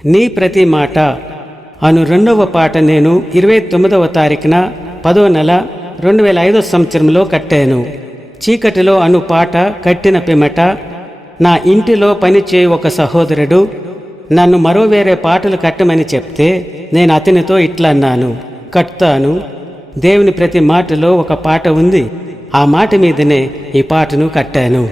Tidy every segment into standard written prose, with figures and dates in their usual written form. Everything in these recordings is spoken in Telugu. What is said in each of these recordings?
నీ ప్రతి మాట అను రెండవ పాట నేను 29వ తారీఖున 10వ నెల 2005 సంవత్సరంలో కట్టాను. చీకటిలో అను పాట కట్టిన పిమ్మట నా ఇంటిలో పనిచేయ ఒక సహోదరుడు నన్ను మరో వేరే పాటలు కట్టమని చెప్తే నేను అతనితో ఇట్లా అన్నాను, కట్టాను. దేవుని ప్రతి మాటలో ఒక పాట ఉంది. ఆ మాట మీదనే ఈ పాటను కట్టాను.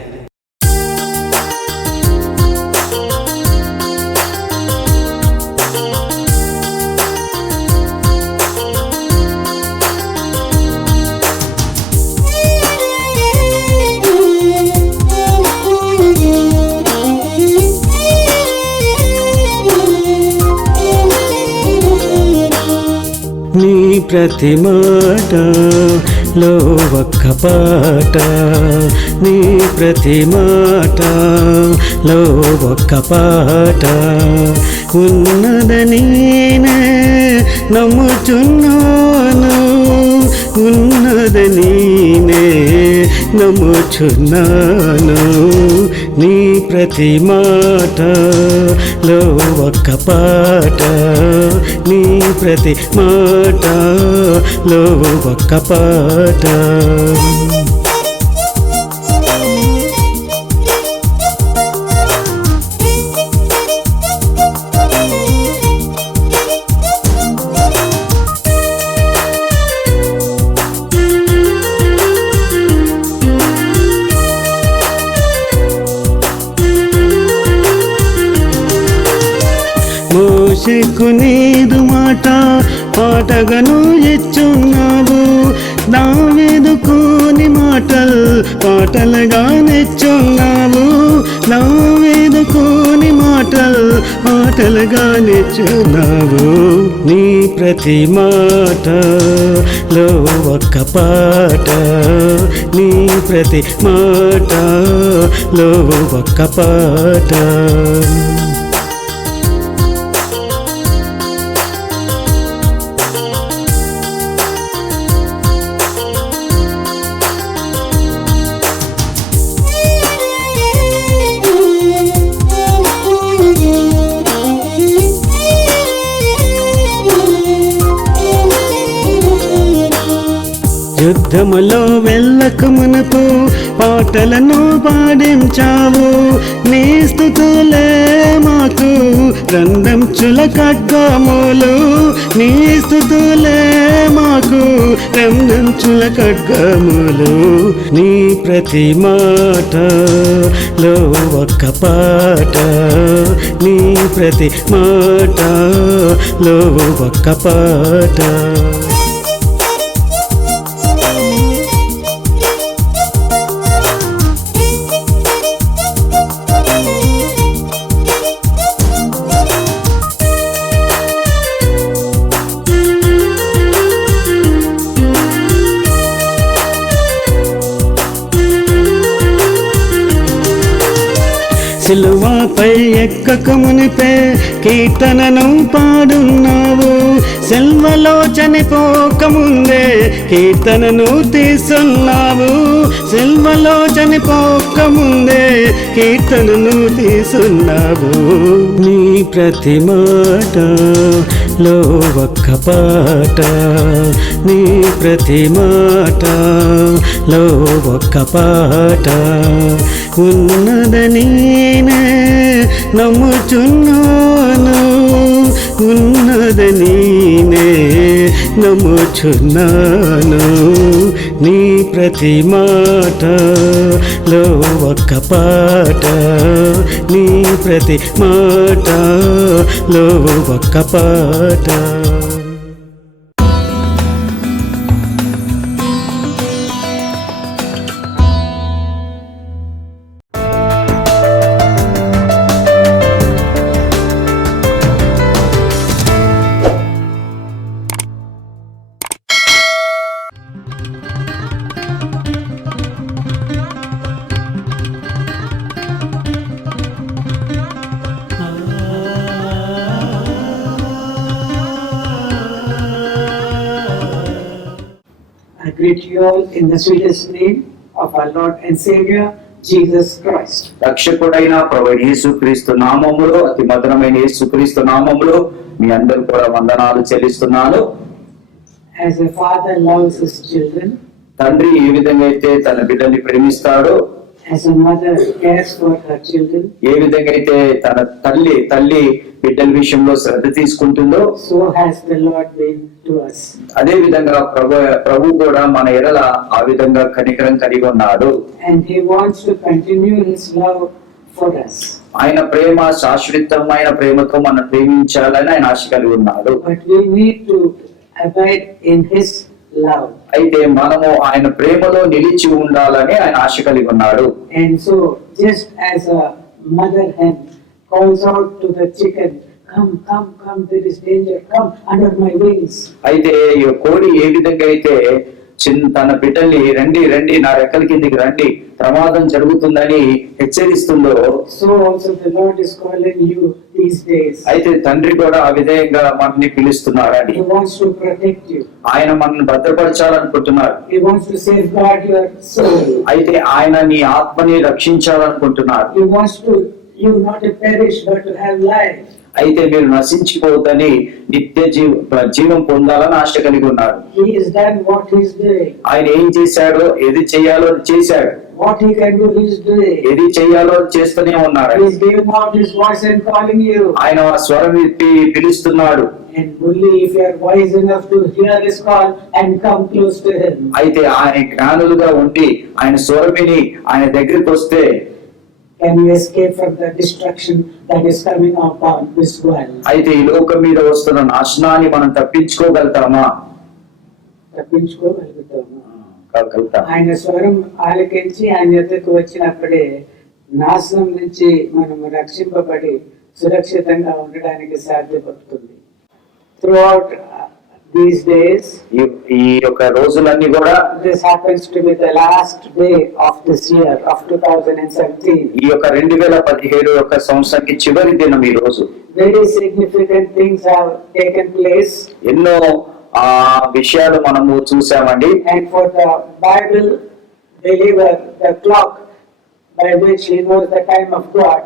నీ ప్రతి మాటలో ఒక్క పాట, నీ ప్రతి మాటలో ఒక్క పాట ఉన్నదని నమ్ముచున్నాను, ఉన్నదని నమ్ముచున్నాను. నీ ప్రతి మాటలో ఒక్క పాట, నీ ప్రతి మాటలో ఒక్క పాట. మోషేకు నీదు మాట పాటగాను ఇచ్చున్నావు, దావీదుకు నీ మాటలు పాటలుగా నిచ్చున్నావు, దావీదుకు నీ మాటలు పాటలుగా నిచ్చున్నావు. నీ ప్రతి మాటలో ఒక్క పాట, నీ ప్రతి మాటలో ఒక్క పాట. యుద్ధములో వెళ్ళక మునుపు పాటలను పాడించావు, నీ స్తుతులే మాకు రందంచుల ఖడ్గములు, నీ స్తుతులే మాకు రందంచుల ఖడ్గములు. నీ ప్రతి మాటలో ఒక్క పాట, నీ ప్రతి మాటలో ఒక్క పాట. సిలువపై ఎక్కక మునిపే కీర్తనను పాడున్నావు, సెల్వలో చనిపోకముందే కీర్తనను తీసున్నావు, సెల్వలో చనిపోకముందే కీర్తనను తీసున్నావు. నీ ప్రతి మాటలో ఒక్క పాట, నీ ప్రతి మాటలో ఒక్క పాట ఉన్నదని నమ్ముచున్నాను, ఉన్నదని నమ్ముచున్నాను. నీ ప్రతి మాటలో ఒక్క పాట, నీ ప్రతి మాటలో ఒక్క పాట. I greet you all in the sweetest name of our Lord and Savior, Jesus Christ. రక్షకుడైన ప్రభు యేసుక్రీస్తు నామములో, అతి మధురమైన యేసుక్రీస్తు నామములో మీ అందరూ కూడా వందనాలు చెల్లిస్తున్నాను. As a father loves his children, తండ్రి ఏ విధంగా అయితే తన బిడ్డని ప్రేమిస్తాడో, as a mother cares for her children, ఏ విధంగా అయితే తన తల్లి బిడ్డల విషయంలో శ్రద్ధ తీసుకుంటుందో, so has the Lord been to us. అదే విధంగా ప్రభు కూడా మన ఎడల ఆ విధంగా కనికరం కలిగి ఉన్నాడు. And he wants to continue his love for us. ఆయన ప్రేమ శాశ్వతమైన ప్రేమతో మనం ప్రేమించాలని ఆయన ఆశ కలిగి ఉన్నాడు. But we need to abide in his love. అయితే మనము ఆయన ప్రేమలో నిలిచి ఉండాలని ఆయన ఆశ కలిగి ఉన్నాడు. And so just as a mother hen calls out to the chicken, come, come, come, there is danger, come under my wings. అయితే ఈ కోడి ఏ విధంగా అయితే తన బిడ్డల్ని రండి రండి నా రెక్కల కిందికి రండి, ప్రమాదం జరుగుతుందని హెచ్చరిస్తుందో, so also the Lord is calling you these days. అయితే తండ్రి కూడా ఆ విధంగా మనల్ని పిలుస్తున్నారని. He wants to protect you. ఆయన మనల్ని భద్రపరచాలనుకుంటున్నారు. He wants to safeguard your soul. అయితే ఆయన నీ ఆత్మని రక్షించాలనుకుంటున్నారు. He wants to you not to perish but to have life. అయితే మీరు నశించిపోవద్దని నిత్య జీవం పొందాలని ఆశ కలిగి ఉన్నారు. He has done what he is doing. ఆయన ఏం చేశాడో, ఏది చేయాలో అది చేశాడు. What he can do he is doing. ఏది చేయాలో అది చేస్తూనే ఉన్నారు. He is giving out his voice and calling you. ఆయన స్వరం ఎత్తి పిలుస్తున్నాడు. And only if you are wise enough to hear his call and come close to him. అయితే ఆయన జ్ఞానులుగా ఉండి ఆయన స్వరం విని ఆయన దగ్గరికి వస్తే can you escape from the destruction that is coming upon this world. అయితే ఈ లోకం మీద వస్తున్న నాశనాన్ని మనం తప్పించుకోగలుగుతామా? ఆయన స్వరం ఆలకించి ఆయన ఎద్దకు వచ్చినప్పుడే నాశనం నుంచి మనం రక్షింపబడి సురక్షితంగా ఉండడానికి సాధ్యపడుతుంది. Throughout these days, ఈ యొక్క రోజులన్నీ కూడా this happens to be the last day of this year of 2017. ఈ యొక్క 2017 యొక్క సంవత్సరానికి చివరి దినం ఈ రోజు. Very significant things have taken place. ఎన్నో విషయాలు మనము చూసామండి. And for the Bible believer, the clock by which he knows the time of God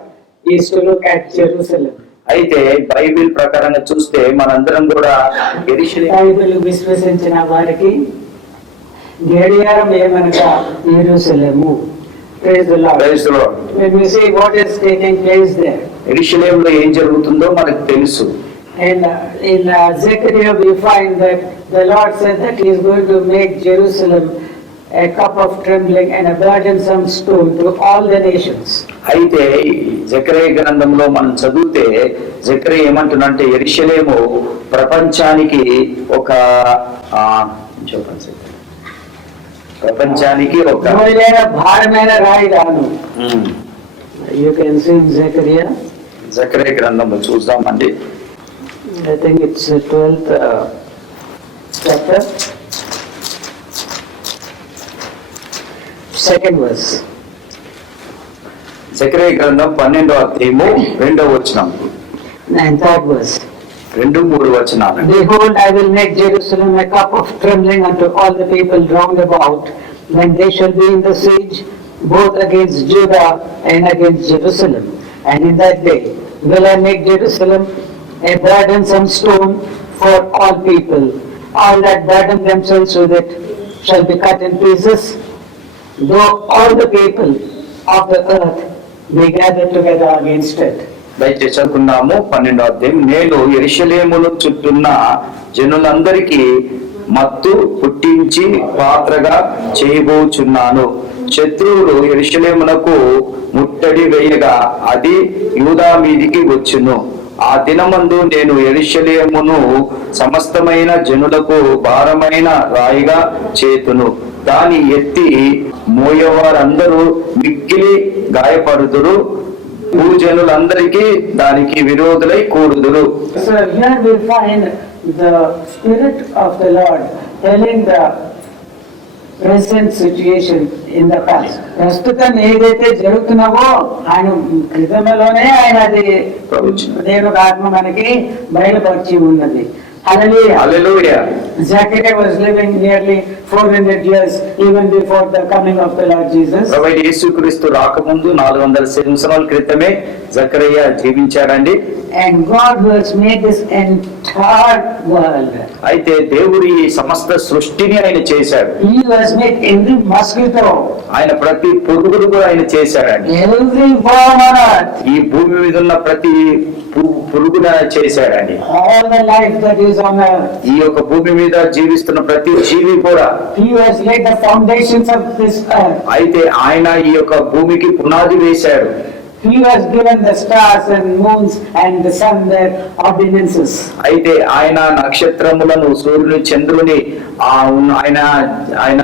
is to look at Jerusalem. అయితే బైబిల్ ప్రకారంగా చూస్తే మనందరం కూడా బైబిల్ విశ్వసించిన వారికి గడియారం ఏమనగా యెరూషలేము. Praise the Lord. Praise the Lord. When we see what is taking place there. యెరూషలేములో ఏం జరుగుతుందో మనకు తెలుసు. And in Zechariah we find that the Lord said that he is going to make Jerusalem a cup of trembling and a burdensome stone to all the nations. అయితే జకరియా గ్రంథంలో మనం చదివితే జకరియా ఏమంటున్నంటే యెరూషలేము ప్రపంచానికి ఒక భారమైన రాయిగాను. You can see Zechariah. Zechariah గ్రంథంలో చూద్దామండి. I think it's the 12th chapter. Second verse. Zechariah గ్రంథం 12వ అధ్యాయము 2వ వచనం. And third verse. 2-3 వచనాలు. Behold, I will make Jerusalem a cup of trembling unto all the people round about, when they shall be in the siege, both against Judah and against Jerusalem. And in that day will I make Jerusalem a burdensome stone for all people. All that burden themselves with it shall be cut in pieces, though all the people of the earth be gathered together against it. దయచేసి చదువుకున్నాము 12వ అధ్యాయం. నేను యెరూషలేమును చుట్టున్న జనులందరికీ మత్తు పుట్టించి పాత్రగా చేయబోచున్నాను. శత్రువులు యెరూషలేమునకు ముట్టడి వేయగా అది యూదా మీదికి వచ్చును. ఆ దినమందు నేను యెరూషలేమును సమస్తమైన జనులకు భారమైన రాయిగా చేతును. దాని ఎత్తి మోయవారందరూ మిక్కిలి గాయపడుదురు. భూజనులందరికీ దానికి విరోధులై కూడుదురు. So here we find the Spirit of the Lord telling the present situation in the past. ప్రస్తుతం ఏదైతే జరుగుతున్నావో ఆయన క్రితంలోనే ఆయన అది దేవుని ఆత్మ మనకి బయలుపరిచి ఉన్నది. Hallelujah. Hallelujah. Zechariah was living nearly 400 years even before the coming of the Lord Jesus. ప్రభువైన యేసుక్రీస్తు రాకముందు 400 సంవత్సరాల క్రితమే Zechariah జీవించాడండి. And God has made this entire world. అయితే దేవుడు ఈ సమస్త సృష్టిని ఆయన చేశాడు. He has made every mosquito, ఆయన ప్రతి పురుగును కూడా ఆయన చేశాడండి. every worm on earth, ఈ భూమి మీద ఉన్న ప్రతి పురుగును ఆయన చేశాడండి. all the life that is on earth. ఈ యొక్క భూమి మీద జీవిస్తున్న ప్రతి జీవి కూడా. He has laid the foundations of this earth. అయితే ఆయన ఈ యొక్క భూమికి పునాది వేశాడు. He has given the stars and moons and the sun their ordinances. అయితే ఆయన నక్షత్రములను, సూర్యుని, చంద్రుని ఆయన ఆయన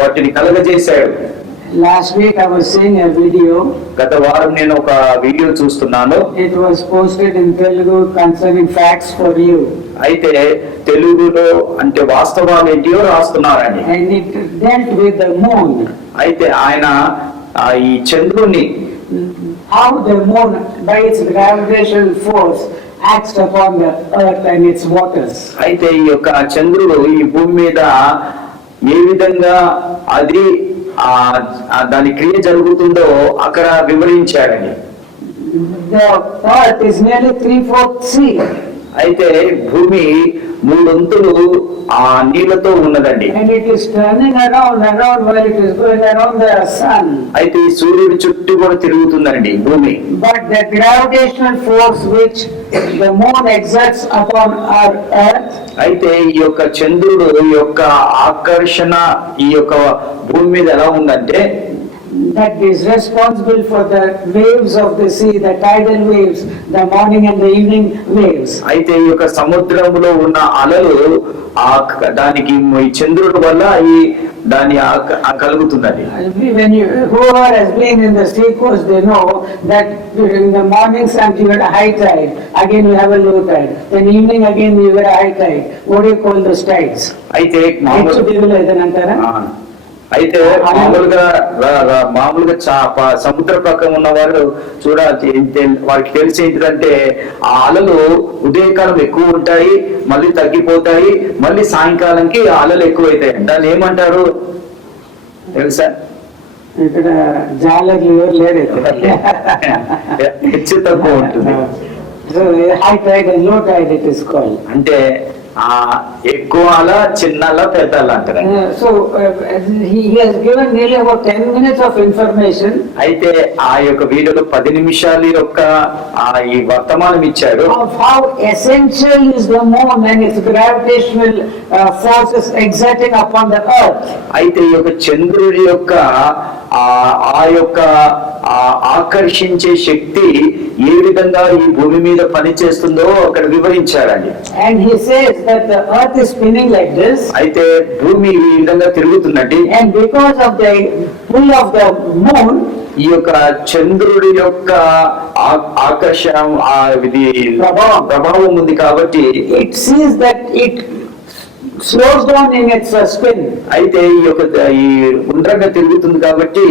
వాటిని కలగజేశాడు. Last week I was seeing a video. గత వారం నేను ఒక వీడియో చూస్తున్నాను. It was posted in Telugu concerning facts for you. అయితే తెలుగులో అంటే వాస్తవాలు ఏంటియో రాస్తున్నారండి. And it dealt with the moon. అయితే ఆయన ఈ చంద్రుని How the moon by its gravitational force acts upon the earth and its waters. అయితే ఈ యొక్క చంద్రుడు ఈ భూమి మీద ఏ విధంగా అది దాని క్రియ జరుగుతుందో అక్కడ వివరించాడని. The earth is nearly 3/4 sea. అయితే భూమి 3/4 ఆ నీళ్లతో ఉన్నదండి. And it is turning around while it is going around the sun. అయితే ఈ సూర్యుడి చుట్టూ కూడా తిరుగుతుందండి భూమి. But the gravitational force which the moon exerts upon our earth, అయితే ఈ యొక్క చంద్రుడు యొక్క ఆకర్షణ ఈ యొక్క భూమి మీద ఎలా ఉందంటే, that is responsible for the waves of the sea, the tidal waves, the morning and the evening waves. అయితే ఈ యొక్క సముద్రంలో ఉన్న అలలు దానికి ఈ చంద్రుడి వల్ల ఈ దాని కలుగుతున్నది. When whoever has been in the sea coast, they know that during the morning sun you get a high tide, again you have a low tide, then evening again you get a high tide. What do you call those tides? అయితే అయితే మామూలుగా సముద్ర పక్కన ఉన్నవారు వారికి తెలిసి ఏంటంటే ఆ అలలు ఉదయకాలం ఎక్కువ ఉంటాయి, మళ్ళీ తగ్గిపోతాయి, మళ్ళీ సాయంకాలంకి ఆ అలలు ఎక్కువైతాయి. దాన్ని ఏమంటారు తెలుసా? ఇక్కడ జాలర్లు ఎవరు లేరు, హెచ్చు తక్కువ ఉంటుంది. హై టైడ్ అండ్ లో టైడ్ ఇట్ ఇస్ కాల్డ్. అంటే ఎక్కువ అల, చిన్న అల, పెద్ద అల అంటారు. So he has given nearly about 10 minutes of information. అయితే ఆ యొక్క వీడియోలో 10 నిమిషాల యొక్క ఈ వర్తమానం ఇచ్చాడు. Of how essential is the moon and its gravitational forces exerting upon the earth. అయితే ఈ యొక్క చంద్రుడి యొక్క ఆ యొక్క ఆకర్షించే శక్తి ఏ విధంగా ఈ భూమి మీద పనిచేస్తుందో అక్కడ వివరించాడండి. And he says that the earth is spinning like this. అయితే భూమి ఈ విధంగా తిరుగుతున్నట్టు. And because of the pull of the moon, ఈ యొక్క చంద్రుడి యొక్క ఆకర్షణ ఇది ప్రభావం ఉంది కాబట్టి it sees that it slows down in its spin. అయితే ఈ యొక్క ఈ గుండ్రంగా తిరుగుతుంది కాబట్టి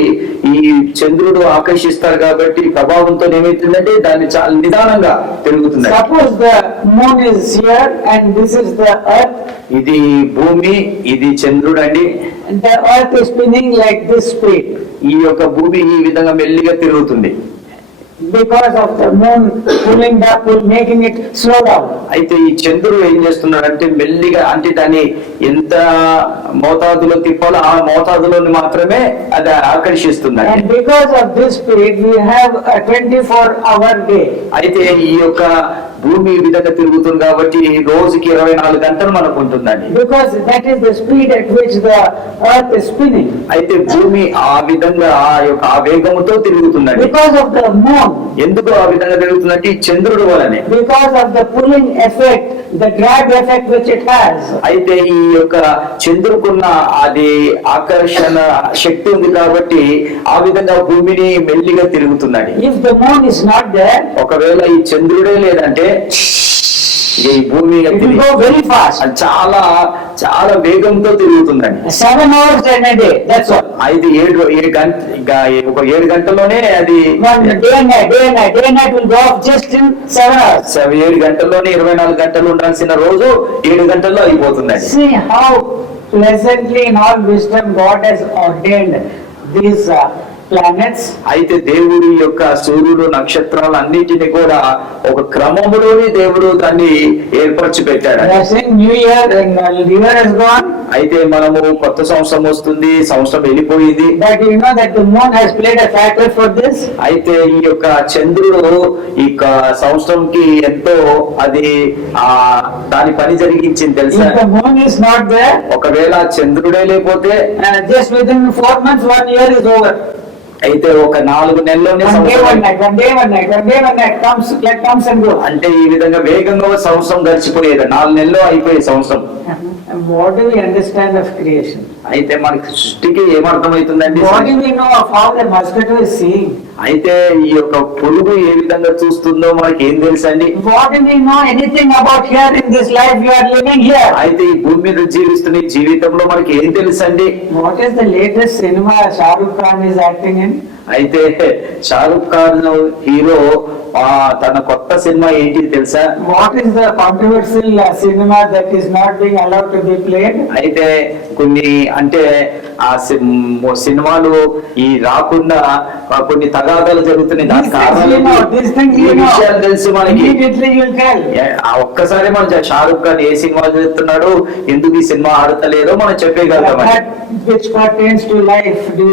ఈ చంద్రుడు ఆకర్షిస్తారు కాబట్టి ప్రభావంతో ఏమైతుందంటే దాన్ని చాలా నిదానంగా తిరుగుతుంది. Suppose the moon is here and this is the earth. ఇది భూమి, ఇది చంద్రుడు అండి. And the earth is spinning like this speed. ఈ యొక్క భూమి ఈ విధంగా మెల్లిగా తిరుగుతుంది. Because of the moon pulling the pull, making it slow down. అయితే ఈ చంద్రుడు ఏం చేస్తున్నాడంటే మెల్లిగా, అంటే దాన్ని ఎంత మోతాదులో తిప్పాలో ఆ మోతాదులోని మాత్రమే అది ఆకర్షిస్తుంది. And because of this speed we have a 24-hour day. అయితే ఈ యొక్క భూమి ఈ విధంగా తిరుగుతుంది కాబట్టి రోజుకి 24 గంటలు మనకు ఉంటుందండి. Because that is the speed at which the earth is spinning. అయితే భూమి ఆ విధంగా ఆ వేగముతో తిరుగుతుందండి. Because of the moon. ఎందుకు ఆ విధంగా తిరుగుతుందంటే ఈ చంద్రుడు వలనే. Because of the pulling effect, the drag effect which it has. అయితే ఈ యొక్క చంద్రుకున్న అది ఆకర్షణ శక్తి ఉంది కాబట్టి ఆ విధంగా భూమిని మెల్లిగా తిరుగుతుందండి. If the moon is not there, ఒకవేళ ఈ చంద్రుడే లేదంటే ఇక ఈ భూమి It will go very fast. అది చాలా చాలా వేగంతో తిరుగుతుందండి. 7 hours in a day, that's all. ఐదు ఏడు గంట ఇంకా ఒక 7 గంటల్లోనే అది One day and night will go off just in 7 hours. 7 గంటల్లోనే 24 గంటలు ఉండాల్సిన రోజు 7 గంటల్లో అయిపోతుందండి. See how pleasantly in all wisdom God has ordained these planets. అయితే దేవుడి యొక్క సూర్యుడు నక్షత్రాలు అన్నిటిని కూడా ఒక క్రమములోని దేవుడు దాన్ని ఏర్పరిచి పెట్టాడు. We are saying New Year and New Year has gone. అయితే మనము కొత్త సంవత్సరం వస్తుంది, సంవత్సరం వెళ్ళిపోయింది. But you know that the moon has played a factor for this. అయితే ఈ యొక్క చంద్రుడు ఈ సంవత్సరంకి ఎంతో అది దాని పని జరిగించింది తెలుసా? If the moon is not there, ఒకవేళ చంద్రుడే లేకపోతే just within 4 months, 1 year is over. అయితే ఒక 4 నెలల్లోనే One day, one సంవత్సరం night comes and goes. అంటే ఈ విధంగా వేగంగా సంవత్సరం గడిచిపోయేది. 4 నెలల్లో అయిపోయే సంవత్సరం. And what do we understand of creation? అయితే మనకి సృష్టికి ఏమర్థమవుతుందండి? What do we know of how the mosquito is seeing? అయితే ఈ యొక్క పురుగు ఏ విధంగా చూస్తుందో మనకి ఏం తెలుసండి? What do we know anything about here in this life you are living here? అయితే ఈ భూమి మీద జీవిస్తున్న ఈ జీవితంలో మనకి ఏం తెలుసండి? What is the latest cinema Shah Rukh Khan is acting in? అయితే షారుఖ్ ఖాన్ హీరో తన కొత్త సినిమా ఏంటి తెలుసా? What is the controversial cinema that is not being allowed to be played? అయితే కొన్ని అంటే ఆ సినిమాలు ఈ రాకుండా కొన్ని తగాదాలు జరుగుతున్నాయి. దానికి కారణాలు ఈ విషయాలు తెలిసి మనకి ఒక్కసారి మనం షారుఖ్ ఖాన్ ఏ సినిమా చేస్తున్నాడు, ఎందుకు ఈ సినిమా ఆడతలేదో మనం చెప్పగలుగుతాం. Which pertains to life, you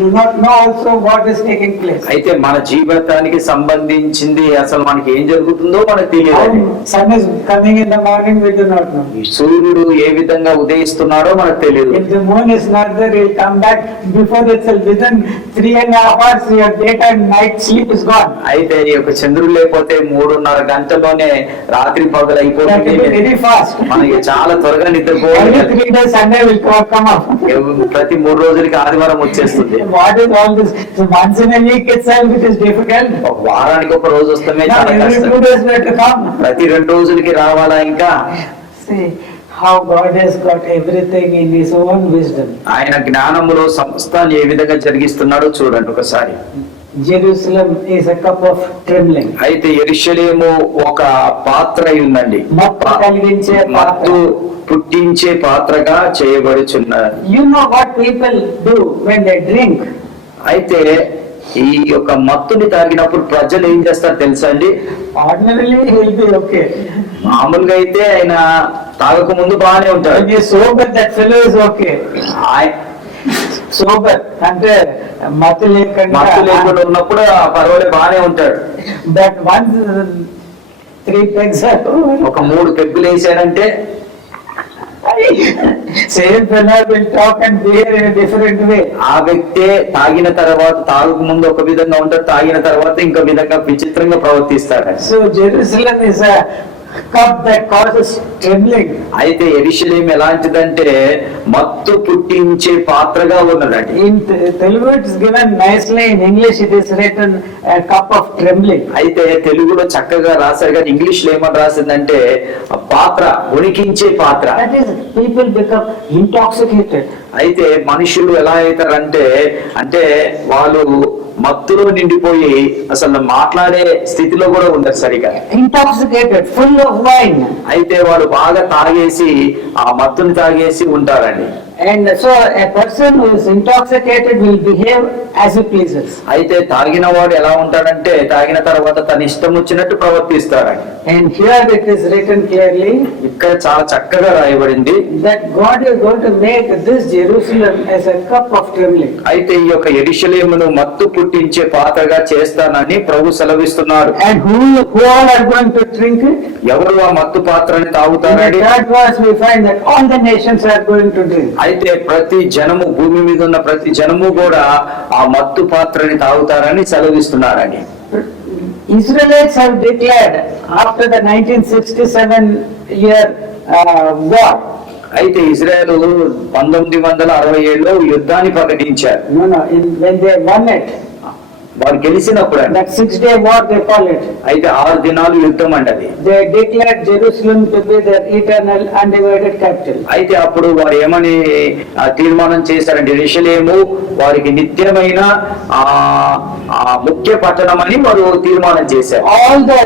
do not know also what is taking place. అయితే మన జీవితానికి సంబంధించింది అసలు మనకి ఏం జరుగుతుందో మనకు తెలియదు. Sun is coming in the morning, we do not know. ఈ సూర్యుడు ఏ విధంగా ఉదయిస్తున్నాడో మనకు తెలియదు. If the moon is not there, he will come back before itself. Within 3.5 hours, your daytime night sleep is gone. అయితే ఈ యొక్క చంద్రుడు లేకపోతే 3.5 గంటలోనే రాత్రి పగలు అయిపోతుంది. Very fast. మనకి చాలా త్వరగా నిద్రపోవాలి. Every 3 days Sunday will come up. ప్రతి 3 రోజులకి ఆదివారం వచ్చేస్తుంది. What is all this? So once in a week itself it is difficult. ఒక వారానికి ఒక రోజు వస్తామే Now చాలా every కష్టం. 2 days we have to come. ప్రతి 2 రోజులకి రావాలా ఇంకా? See how God has got everything in His own wisdom. ఆయన జ్ఞానములో సమస్తాన్ని ఏ విధంగా జరిగిస్తున్నాడో చూడండి ఒకసారి. Jerusalem is a cup of trembling. అయితే యెరూషలేము ఒక పాత్ర అయి ఉందండి. మత్తు కలిగించే పాత్ర. మత్తు పుట్టించే పాత్రగా చేయబడుచున్నారు. You know what people do when they drink? అయితే ఈ యొక్క మత్తుని తాగినప్పుడు ప్రజలు ఏం చేస్తారు తెలుసా అండి? Ordinarily he will be okay. మామూలుగా అయితే ఆయన తాగక ముందు బాగానే ఉంటాడు. When he is sober, that fellow is okay. Sober అంటే మత్తు లేకుండా ఉన్నప్పుడు పర్వాలేదు బాగానే ఉంటాడు. But once 3 pegs ఒక 3 పెగ్గులు వేసాడంటే same fellow will talk and behave in a different way. ఆ వ్యక్తే తాగిన తర్వాత తాగక ముందు ఒక విధంగా ఉంటాడు, తాగిన తర్వాత ఇంకో విధంగా విచిత్రంగా ప్రవర్తిస్తాడు. So Jerusalem is a cup that causes trembling. అయితే యెరూషలేము ఎలాంటిదంటే మత్తు పుట్టించే పాత్రగా ఉన్నదండి. In Telugu it is given nicely, in English it is written a cup of trembling. అయితే తెలుగులో చక్కగా రాశారు కానీ ఇంగ్లీష్ లో ఏమని రాసిందంటే పాత్ర, వణికించే పాత్ర. That is, people become intoxicated. అయితే మనుషులు ఎలా అవుతారంటే అంటే వాళ్ళు మత్తులో నిండిపోయి అసలు మాట్లాడే స్థితిలో కూడా ఉండరు సరిగా. Intoxicated, full of wine. అయితే వాళ్ళు బాగా తాగేసి ఆ మత్తుని తాగేసి ఉంటారండి. And so a person who is intoxicated will behave as he pleases. అయితే తాగిన వాడు ఎలా ఉంటాడంటే తాగిన తర్వాత తన ఇష్టం వచ్చినట్టు ప్రవర్తిస్తారండి. And here it is written clearly ఇక్కడ చాలా చక్కగా రాయబడింది that God is going to make this Jerusalem as a cup of trembling. అయితే ఈ యొక్క యెరూషలేమును మత్తు పుట్టించే పాత్రగా చేస్తానని ప్రభు సెలవిస్తున్నారు. And who all are going to drink it? ఎవరు ఆ మత్తు పాత్రని In the తాగుతారండి? 3rd verse we find that all the nations are going to drink. అయితే ప్రతి జనము, భూమి మీద ఉన్న ప్రతి జనము కూడా ఆ మత్తు పాత్రని తాగుతారని సెలవిస్తున్నారండి. Israelites have declared after the 1967 year war. అయితే ఇజ్రాయెల్ 1967లో యుద్ధాన్ని ప్రకటించారు. No, when they won it. వారు గెలిచినప్పుడు అండి. That 6-day war they call it. అయితే 6 దినాలు యుద్ధం అండి అది. They declared Jerusalem to be their eternal undivided capital. అయితే అప్పుడు వారు ఏమని తీర్మానం చేశారంటే యెరూషలేము వారికి నిత్యమైన ముఖ్య పట్టణం అని వారు తీర్మానం చేశారు. All the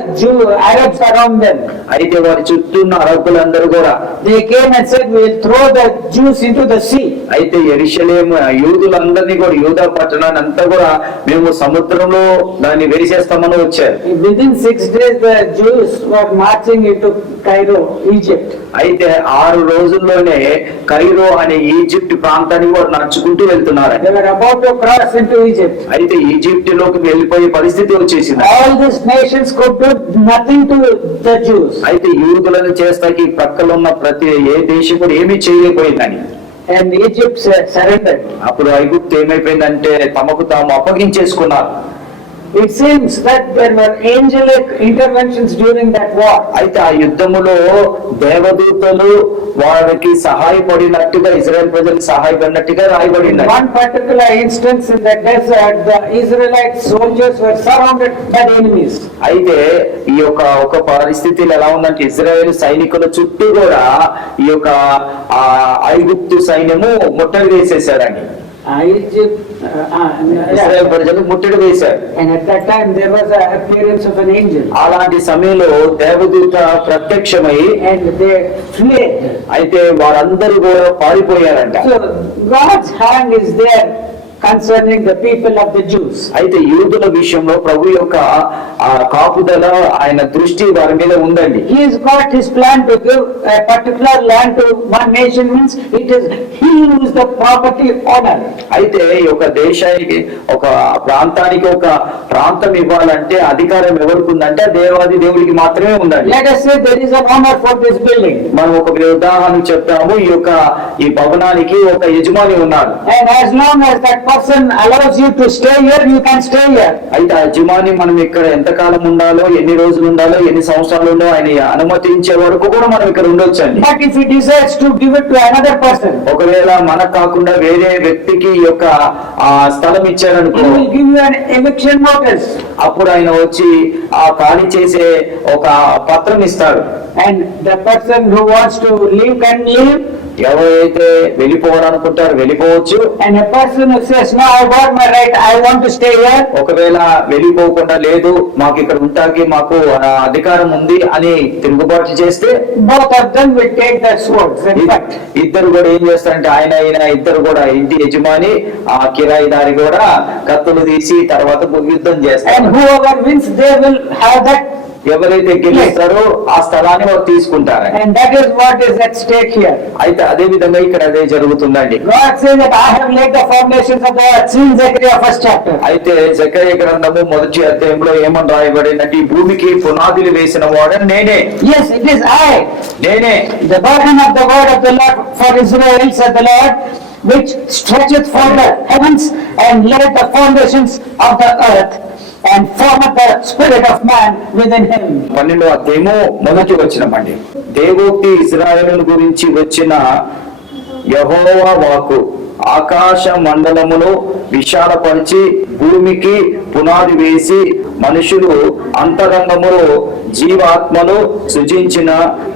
Arabs around them, అయితే వారి చుట్టూ ఉన్న అరబ్బులందరూ కూడా they came and said, we will throw the Jews into the sea. అయితే యెరూషలేము యూదులందరినీ కూడా యూదా పట్టణాన్ని అంతా కూడా మేము సముద్రంలో దాన్ని వేసేస్తామని వచ్చారు. Within 6 days the Jews were marching into Cairo, Egypt. అయితే 6 రోజుల్లోనే కైరో అనే ఈజిప్ట్ ప్రాంతానికి వారు నడుచుకుంటూ వెళ్తున్నారు. They were about to cross into Egypt. అయితే ఈజిప్ట్ లోకి వెళ్ళిపోయే పరిస్థితి వచ్చేసింది. All these nations could do nothing to the Jews. అయితే యూదులను చేస్తాకి ప్రక్కలో ఉన్న ప్రతి ఏ దేశం కూడా ఏమీ చేయలేకపోయిందని. And Egypt surrendered. అప్పుడు ఐగుప్తు ఏమైపోయిందంటే తమకు తాము అప్పగించేసుకున్నారు. It seems that there were angelic interventions during that war. అయితే ఆ యుద్ధములో దేవదూతలు వారికి సహాయపడినట్టుగా ఇజ్రాయెల్ ప్రజలకు సహాయపడినట్టుగా రాయబడింది. One particular instance in the desert, the Israelite soldiers were surrounded by the enemies. అయితే ఈ ఒక పరిస్థితిలో ఎలా ఉందంటే ఇజ్రాయెల్ సైనికుల చుట్టూ కూడా ఈ యొక్క ఐగుప్తు సైన్యము ముట్టడి వేసేసారండి. ఇజ్రాయెల్ ప్రజలు ముట్టడి వేశారు. And at that time there was an appearance of an angel. అలాంటి సమయంలో దేవదూత ప్రత్యక్షమై And they fled. అయితే వారందరూ కూడా పారిపోయారంట. So God's hand is there concerning the people of the Jews. అయితే యూదుల విషయంలో ప్రభు యొక్క కాపుదల ఆయన దృష్టి వారి మీద ఉందండి. He has got his plan to give a particular land to one nation, means it is he who is the property owner. అయితే ఈ యొక్క దేశానికి ఒక ప్రాంతానికి ఒక ప్రాంతం ఇవ్వాలంటే అధికారం ఎవరికి ఉందంటే దేవాది దేవుడికి మాత్రమే ఉందండి. Let us say there is an owner for this building. మనం ఒక ఉదాహరణ చెప్తాము. ఈ భవనానికి ఒక యజమాని ఉన్నారు. And as long as that person allows you to stay here, you can stay here. అయితే ఆ యజమాని మనం ఇక్కడ ఎంతకాలం ఉండాలో, ఎన్ని రోజులు ఉండాలో, ఎన్ని సంవత్సరాలు ఉండాలో ఆయన అనుమతించే వరకు కూడా మనం ఇక్కడ ఉండొచ్చండి. But if he decides to give it to another person, ఒకవేళ మనకు కాకుండా వేరే వ్యక్తికి ఈ యొక్క స్థలం ఇచ్చారనుకో, he will give you an eviction notice. అప్పుడు ఆయన వచ్చి ఖాళీ చేసే ఒక పత్రం ఇస్తాడు. And the person who wants to leave can leave. ఎవరైతే వెళ్ళిపోవాలనుకుంటారో వెళ్ళిపోవచ్చు. And a person who says, no, I got my right, I want to stay here. ఒకవేళ వెళ్ళిపోకుండా లేదు మాకు ఇక్కడ ఉంటాకి మాకు అధికారం ఉంది అని తిరుగుబాటు చేస్తే Both of them will take the swords. In fact, ఇద్దరు కూడా ఏం చేస్తారంటే ఆయన ఇద్దరు కూడా ఇంటి యజమాని కిరాయిదారి కూడా కత్తులు తీసి తర్వాత యుద్ధం చేస్తారు. and whoever wins, they will have that. ఎవరైతే గెలుస్తారో ఆ స్థలాన్ని వారు తీసుకుంటారు. And that is what is at stake here. అయితే అదే విధంగా ఇక్కడ అదే జరుగుతుందండి. God says that I have laid the foundations of the earth. See Zechariah 1st chapter. అయితే జకర్యా గ్రంథము 1వ అధ్యాయంలో ఏమని రాయబడిందంటే ఈ భూమికి పునాదులు వేసిన వాడు నేనే. Yes, it is I. నేనే. The burden of the word of the Lord for Israel, said the Lord, which stretcheth from the heavens and laid the foundations of the earth, and formeth the spirit of man within him. 12వ అధ్యాయము 1వ వచనమండి. దేవోక్తి ఇశ్రాయేలు గురించి వచ్చిన యెహోవా వాక్కు, ఆకాశ మండలమును విశాలపరిచి భూమికి పునాది వేసి మనుషులు అంతరంగములో జీవాత్మను సృజించిన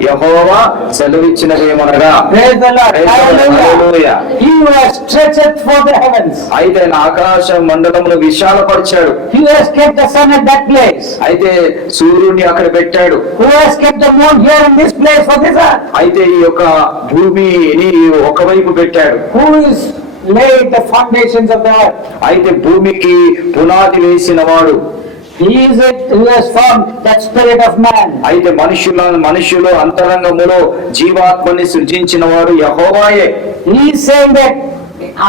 యెహోవా సెలవిచ్చినదేమనగా. Praise the Lord. Hallelujah. He who has stretched for the heavens. అయితే ఆయన ఆకాశ మండలమును విశాలపరిచాడు. He has kept the sun at that place. అయితే సూర్యుడిని అక్కడ పెట్టాడు. Who has kept the moon here in this place for this earth? అయితే ఈ యొక్క భూమిని ఒకవైపు పెట్టాడు. Who is laid the foundations of the earth? అయితే భూమికి పునాది వేసిన వాడు. He is it who has formed that spirit of man. అయితే మనుషులు అంతరంగములో జీవాత్మని సృజించిన వాడు యెహోవాయే. He is saying that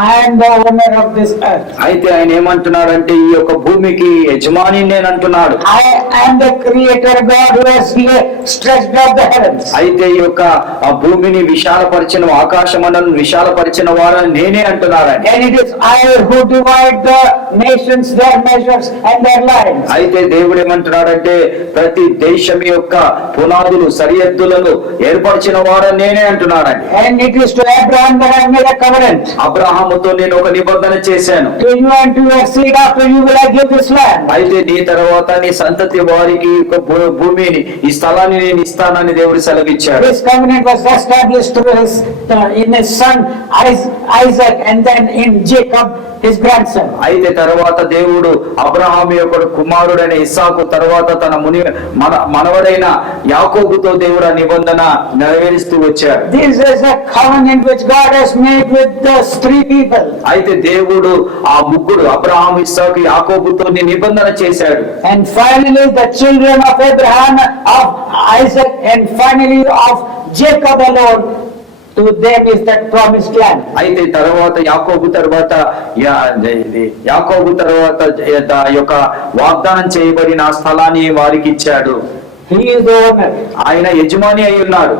I am the owner of this earth. అయితే ఆయన ఏమంటున్నాడంటే ఈ యొక్క భూమికి యజమాని నేను అంటున్నాడు. I am the creator God who has stretched out the heavens. అయితే ఈ యొక్క ఆ భూమిని విశాలపరిచిన ఆకాశ మండలం విశాలపరిచిన వాడని నేనే అంటున్నాడు. And it is I who divide the nations, their measures and their lines. అయితే దేవుడు ఏమంటున్నాడంటే ప్రతి దేశం యొక్క పునాదులు సరిహద్దులను ఏర్పరిచిన వాడని నేనే అంటున్నాడండి. And it is to Abraham that I made a covenant. Abraham అబ్రహాముతో నేను ఒక నిబంధన చేశాను. To you and to your seed after you will I give this land. అయితే నీ తర్వాత నీ సంతతి వారికి ఒక భూమిని, ఈ స్థలాన్ని నేను ఇస్తానని దేవుడు సెలవిచ్చాడు. This covenant was established through in his son Isaac and then in Jacob his grandson. అయితే తర్వాత దేవుడు అబ్రహాము యొక్క కుమారుడైన ఇస్సాకు తర్వాత తన మనవడైన యాకోబుతో దేవుడు ఆ నిబంధన నెరవేరుస్తూ వచ్చాడు. This is a covenant which God has made with those three people. అయితే దేవుడు ఆ ముగ్గురు అబ్రహాము, ఇస్సాకు, యాకోబుతో నిబంధన చేశాడు. And finally the children of Abraham, of Isaac and finally of Jacob alone, to them is that promised land. అయితే తర్వాత యాకోబు తర్వాత యొక్క వాగ్దానం చేయబడిన ఆ స్థలాన్ని వారికి ఇచ్చాడు. He is the owner. ఆయన యజమాని అయి ఉన్నాడు.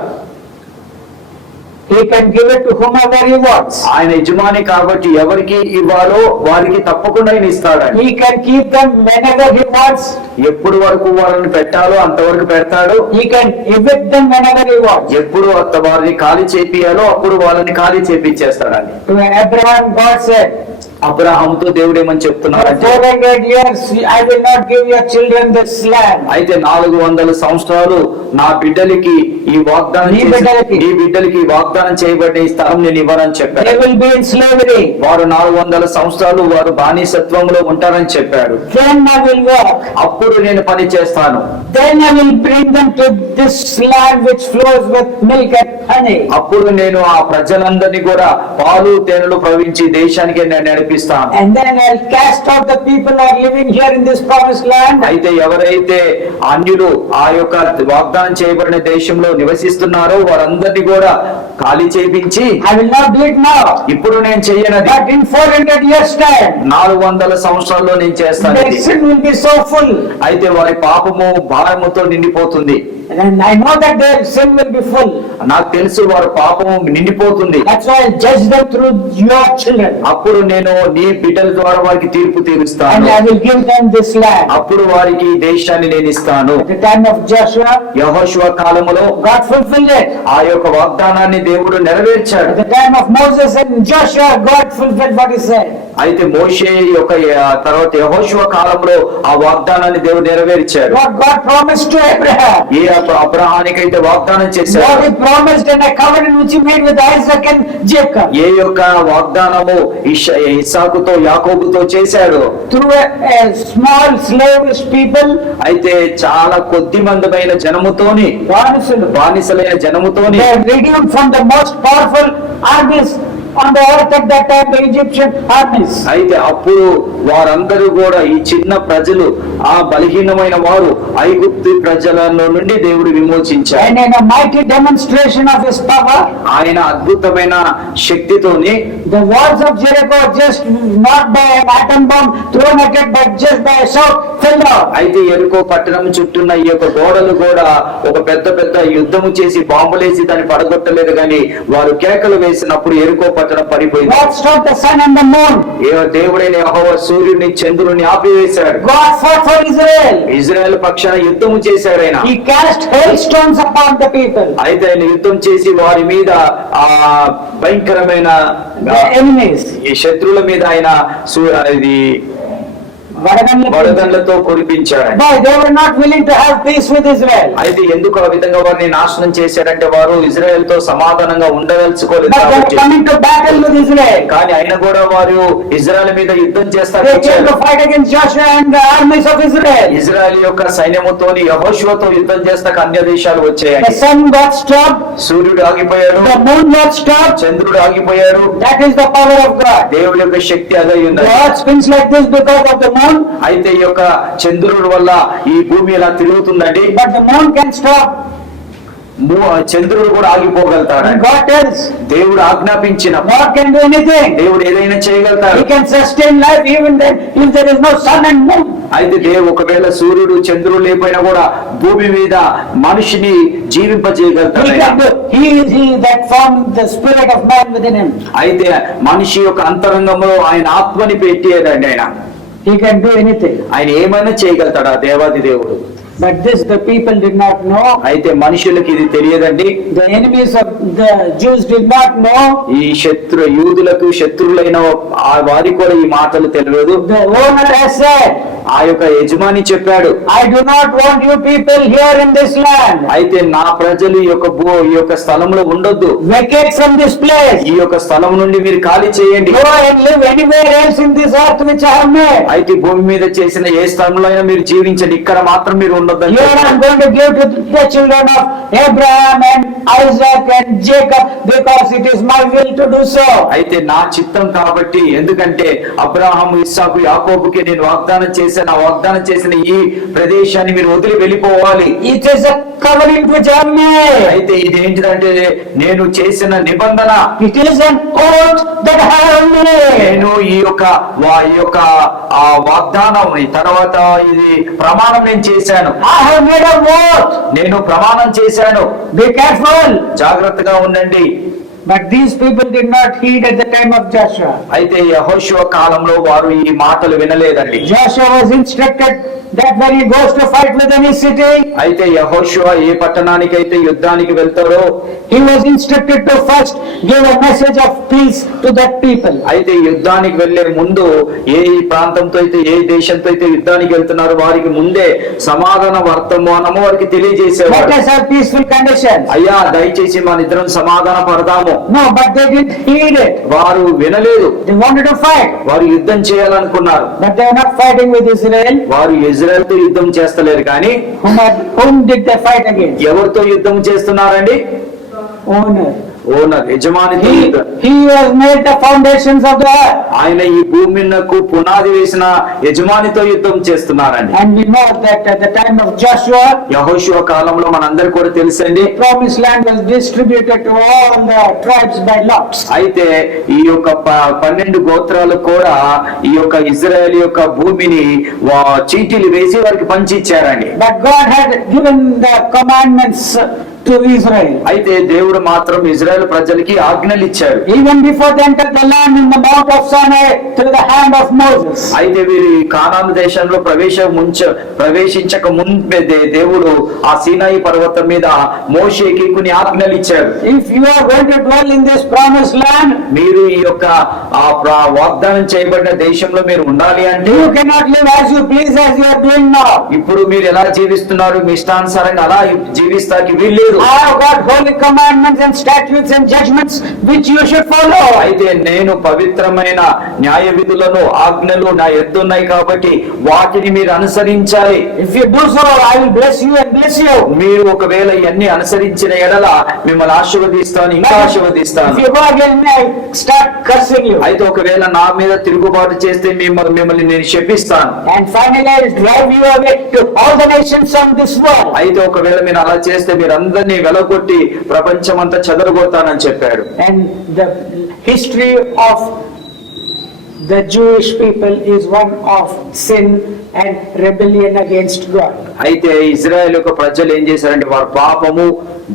He can give it to whomever he wants. ఆయన యజమాని కాబట్టి ఎవరికి ఇవ్వాలో వారికి తప్పకుండా ఆయన ఇస్తాడు. He can keep them whenever he wants. ఎప్పుడు వరకు వాళ్ళని పెట్టాలో అంతవరకు పెడతాడు. He can evict them whenever he wants. ఎప్పుడు వారిని ఖాళీ చేపియాలో అప్పుడు వాళ్ళని ఖాళీ చేపించేస్తాడని. To Abraham God said, అబ్రహాముతో దేవుడు ఏమని చెప్తున్నాడంటే, 400 years I will not give your children this land. అయితే 400 సంవత్సరాలు నా బిడ్డలకి ఈ వాగ్దానం నీ బిడ్డలకి వాగ్దానం చేయబడిన ఈ స్థలం నేను ఇవ్వనని చెప్పాడు. They will be in slavery. వారు 400 సంవత్సరాలు వారు బానిసత్వంలో ఉంటారని చెప్పాడు. Then I will work. అప్పుడు నేను పని చేస్తాను. Then I will bring them to this land which flows with milk and honey. అప్పుడు నేను ఆ ప్రజలందరినీ కూడా పాలు తేనెలు ప్రవహించి దేశానికి నేను నడిపిస్తాను. And then I'll cast out the people who are living here in this promised land. అయితే ఎవరైతే అన్యులు ఆ యొక్క వాగ్దానం చేయబడిన దేశంలో నివసిస్తున్నారో వారందరినీ కూడా ఖాళీ చేయించి, I will not do it now. ఇప్పుడు నేను చెయ్యనది, But in 400 years time, 400 సంవత్సరాల్లో నేను చేస్తాను. their sin will be so full. అయితే వారి పాపము భారముతో నిండిపోతుంది. And I know that their sin will be full. నాకు తెలుసు వారి పాపము నిండిపోతుంది. That's why I'll judge them through your children. అప్పుడు నేను నీ బిడ్డల ద్వారా వారికి తీర్పు And తీరుస్తాను. I will give them this land. అప్పుడు వారికి ఈ దేశాన్ని నేను ఇస్తాను. At the time of Joshua, యెహోషువ కాలములో God fulfilled it. ఆ యొక్క వాగ్దానాన్ని దేవుడు నెరవేర్చాడు. At the time of Moses and Joshua, God fulfilled what he said. అయితే మోషే యొక్క తర్వాత యెహోషువ కాలంలో ఆ వాగ్దానాన్ని దేవుడు నెరవేర్చాడు. What God promised to Abraham. ఏ అబ్రహానికైతే వాగ్దానం చేశాడు, What he promised in a covenant which he made with Isaac and Jacob. ఏ యొక్క వాగ్దానము ఇస్సాకుతో యాకోబుతో చేశాడు. Through a small slavish people, అయితే చాలా కొద్ది మందమైన జనముతోని, బానిసలైన జనముతోని, they are redeemed from the most powerful armies on the earth at that time, the Egyptian armies. అయితే అప్పుడు వారందరూ కూడా ఈ చిన్న ప్రజలు, ఆ బలహీనమైన వారు ఐగుప్తు ప్రజల నుండి దేవుడు విమోచించాడు. And in a mighty demonstration of his power, ఆయన అద్భుతమైన శక్తితోని the walls of Jericho, just not by an atom bomb thrown at it, but just by a shout, fell down. అయితే ఎరుకో పట్టణం చుట్టూన్న ఈ యొక్క గోడలు కూడా ఒక పెద్ద పెద్ద యుద్ధము చేసి బాంబులేసి దాన్ని పడగొట్టలేదు, కానీ వారు కేకలు వేసినప్పుడు ఎరుకో పట్టణం పడిపోయింది. God stopped the sun and the moon. దేవుడైన యెహోవా సూర్యుని చంద్రుని ఆపివేశాడు. God fought for Israel. Israel పక్షాన యుద్ధము చేశాడు ఆయన. He cast hailstones upon the people. అయితే ఆయన యుద్ధం చేసి వారి మీద ఆ భయంకరమైన The enemies. ఈ శత్రువుల మీద ఆయన ఇది వడగండ్లతో కురిపించాడు. But they were not willing to have peace with Israel. అయితే ఎందుకు ఆ విధంగా వారిని నాశనం చేశారంటే వారు ఇజ్రాయెల్ తో సమాధానంగా ఉండదలుచుకోలేదు But they were కాబట్టి. coming to battle with Israel. కానీ అయినా కూడా వారు ఇజ్రాయెల్ మీద యుద్ధం చేస్తారు. They came to fight against Joshua and the armies of Israel. Israel యొక్క సైన్యముతోని యెహోషువతో యుద్ధం చేస్తాక అన్య దేశాలు వచ్చాయి. The sun got stopped. సూర్యుడు ఆగిపోయాడు, The moon got stopped. చంద్రుడు ఆగిపోయాడు. That is the power of God. దేవుడి యొక్క శక్తి అదే The ఉన్నది. earth spins like this because of the moon. అయితే ఈ యొక్క చంద్రుడి వల్ల ఈ భూమి ఇలా తిరుగుతుందండి. But the moon can stop. చంద్రుడు కూడా ఆగిపోగలుగుతాడు. And God tells, దేవుడు ఆజ్ఞాపించిన God can do anything. దేవుడు ఏదైనా చేయగలుగుతాడు. He can sustain life even then if there is no sun and moon. అయితే దేవుడు ఒకవేళ సూర్యుడు చంద్రుడు లేకపోయినా కూడా భూమి మీద మనిషిని జీవింపజేయగలుగుతాడు. He is he that formed the spirit of man within him. అయితే మనిషి యొక్క అంతరంగంలో ఆయన ఆత్మని పెట్టేదండి ఆయన. He can do anything. ఆయన ఏమైనా చేయగలుగుతాడు ఆ దేవాది దేవుడు. But this the people did not know. అయితే మనుషులకి ఇది తెలియదండి. The enemies of the Jews did not know, ఈ యూదులకు శత్రువులైన ఆ వారి కూడా ఈ మాటలు తెలియదు. the owner has said, ఆ యొక్క యజమాని చెప్పాడు, I do not want you people here in this land. అయితే నా ప్రజలు ఈ యొక్క స్థలంలో ఉండొద్దు, Vacate from this place. ఈ యొక్క స్థలం నుండి మీరు ఖాళీ చేయండి, Go and live anywhere else in this earth which I have made. అయితే భూమి మీద చేసిన ఏ స్థలంలో అయినా మీరు జీవించండి, ఇక్కడ మాత్రం మీరు ఉండొద్దని Here I am going to give to the children of Abraham and Isaac and Jacob, because it is my will to do so. అయితే నా చిత్తం కాబట్టి, ఎందుకంటే అబ్రాహాము ఇస్సాకు యాకోబుకి నేను వాగ్దానం చేసిన ఈ ప్రదేశాన్ని మీరు వదిలి వెళ్ళిపోవాలి. It is a covenant which I have made. అయితే ఇది ఏంటిదంటే నేను చేసిన నిబంధన, It is an oath that I have made. నేను ఈ యొక్క ఆ వాగ్దానం తర్వాత ఇది ప్రమాణం నేను చేశాను. I have made a oath. నేను ప్రమాణం చేశాను, Be careful. జాగ్రత్తగా ఉండండి. But these people did not heed at the time of Joshua. అయితే యెహోషువ కాలంలో వారు ఈ మాటలు వినలేదండి. Joshua was instructed that when he goes to fight with any city, అయితే యెహోషువ ఏ పట్టణానికైతే యుద్ధానికి వెళ్తారో he was instructed to first give a message of peace to that people. అయితే యుద్ధానికి వెళ్లే ముందు ఏ ప్రాంతంతో అయితే ఏ దేశంతో అయితే యుద్ధానికి వెళ్తున్నారో వారికి ముందే సమాధాన వర్తమానము వారికి తెలియజేసేవారు. Let us have peaceful conditions. అయ్యా దయచేసి మన ఇద్దరం సమాధాన పడదాము. No, but they didn't heed it. వారు వినలేదు, They wanted to fight, వారు యుద్ధం చేయాలనుకున్నారు. but they are not fighting with Israel. వారు ఇజ్రాయెల్తో యుద్ధం చేస్తలేరు, కానీ Whom did they fight against? ఎవరితో యుద్ధం చేస్తున్నారండి? Owner. ఓనర్, యజమానితో యుద్ధం. He has made the foundations of the earth. ఆయన ఈ భూమికి పునాది వేసిన యజమానితో యుద్ధం చేస్తున్నారండి. And we know that at the time of Joshua, యెహోషువ కాలంలో మనందరికీ కూడా తెలుసండి, promised land was distributed to all the tribes by lots. అయితే ఈ యొక్క 12 గోత్రాలు కూడా ఈ యొక్క ఇజ్రాయెల్ యొక్క భూమిని చీటీలు వేసి వారికి పంచి ఇచ్చారండి. But God had given the commandments to Israel. అయితే దేవుడు మాత్రం ఇజ్రాయెల్ ప్రజలకి ఆజ్ఞలు ఇచ్చారు. Even before they entered the land in the Mount of Sinai through the hand of Moses. అయితే వీరు కానాను దేశంలో ప్రవేశించక ముందే దేవుడు ఆ సీనాయి పర్వతం మీద మోషేకి కొన్ని ఆజ్ఞలు ఇచ్చారు. If you are going to dwell in this promised land, మీరు ఈ యొక్క వాగ్దానం చేయబడిన దేశంలో మీరు ఉండాలి అంటే you cannot live as you please as you are doing now. ఇప్పుడు మీరు ఎలా జీవిస్తున్నారు, మీ ఇష్టానుసారంగా అలా జీవిస్తానికి వీల్లేదు. I have got holy commandments and statutes and judgments which you should follow. అయితే నేను పవిత్రమైన న్యాయ విధులను ఆజ్ఞలు నా ఎద్దున్నాయి కాబట్టి వాటిని మీరు అనుసరించాలి. If you do so, I will bless you and bless you. మీరు ఒకవేళ ఇవన్నీ అనుసరించిన ఎడల మిమ్మల్ని ఆశీర్వదిస్తాను, ఇంకా ఆశీర్వదిస్తాను. If you go again, I start cursing you. అయితే ఒకవేళ నా మీద తిరుగుబాటు చేస్తే మిమ్మల్ని నేను శపిస్తాను. And finally, I will drive you away to all the nations of this world. అయితే ఒకవేళ మీరు అలా చేస్తే మీరు అందరినీ వెలగొట్టి ప్రపంచమంతా చెదరగొడతానని చెప్పాడు. And the history of the Jewish people is one of sin and rebellion against God. అయితే ఇజ్రాయెల్ యొక్క ప్రజలు ఏం చేశారంటే వారు పాపము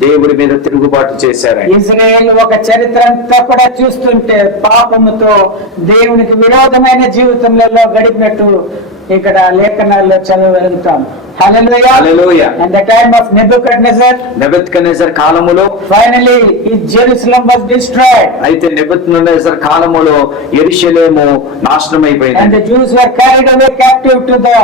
దేవుడి మీద తిరుగుబాటు చేశారండి. ఇజ్రాయెల్ ఒక చరిత్ర అంతా కూడా చూస్తుంటే పాపముతో దేవునికి విరోధమైన జీవితంలో గడిపినట్టు ఇక్కడ లేఖనాల్లో చదవగలుగుతాం. Hallelujah. Hallelujah. And the time of Nebuchadnezzar, Nebuchadnezzar కాలములో finally Jerusalem was destroyed. అయితే నెబుకద్నెజర్ కాలములో యెరూషలేము నాశనం And అయిపోయింది. the Jews were carried away captive to the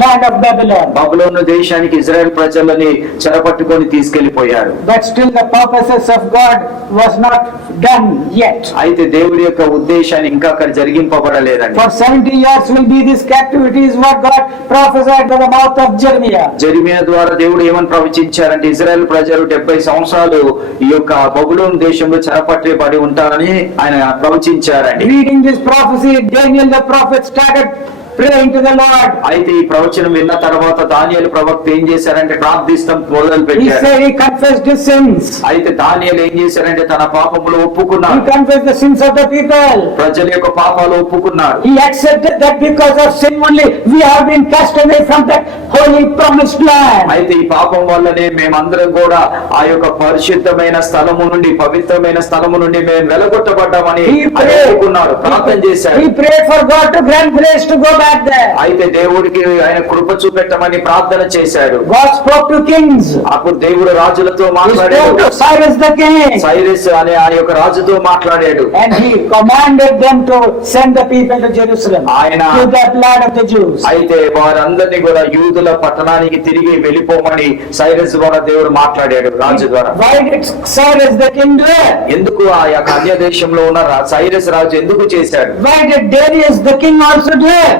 land of Babylon. బబులోను దేశానికి ఇజ్రాయెల్ ప్రజలని చెరపట్టుకొని తీసుకెళ్లిపోయారు. But still the purposes of God was not done yet. అయితే దేవుడి యొక్క ఉద్దేశాన్ని ఇంకా అక్కడ జరిగింపబడలేదండి. For 70 years will be this captivity is what God prophesied by the mouth of Jeremiah. Jeremiah ద్వారా దేవుడు ఏమని ప్రవచించారంటే ఇజ్రాయెల్ ప్రజలు 70 సంవత్సరాలు ఈ యొక్క బబులోను దేశంలో చెరపట్టబడి ఉంటారని ఆయన ప్రవచించారండి. Reading this prophecy, Daniel the prophet started praying to the Lord. అయితే ఈ ప్రవచనం విన్న తర్వాత దానియేలు ప్రవక్త ఏం చేశారంటే ప్రార్థిస్తాం మొదలు He పెట్టారు. said he confessed his sins. అయితే దానియేలు ఏం చేశారంటే తన పాపములు He ఒప్పుకున్నారు, confessed the sins of the people. ప్రజల యొక్క పాపాలు ఒప్పుకున్నారు. He accepted that because of sin only we have been cast away from that holy promised land. అయితే ఈ పాపం వల్లనే మేమందరం కూడా ఆ యొక్క పరిశుద్ధమైన స్థలము నుండి పవిత్రమైన స్థలము నుండి మేము వెలగొట్టబడ్డామని He ఆయన prayed. ఒప్పుకున్నారు, ప్రార్థన చేశారు. He prayed for God to grant grace to go back. back there. అయితే దేవుడికి ఆయన కృప చూపెట్టమని ప్రార్థన చేశాడు. God spoke to kings. అప్పుడు దేవుడు రాజులతో He మాట్లాడాడు. spoke to Cyrus the king. Cyrus అనే ఆ యొక్క రాజుతో మాట్లాడాడు. And he commanded them to send the people to Jerusalem, Aina. to the land of the Jews. అయితే వారందరినీ కూడా యూదుల పట్టణానికి తిరిగి వెళ్ళిపోమని సైరస్ ద్వారా దేవుడు మాట్లాడాడు రాజు ద్వారా. Why did Cyrus the king do it? ఎందుకు ఆ యొక్క అన్య దేశంలో ఉన్న సైరస్ రాజు ఎందుకు చేశాడు? Why did Darius the king also do it?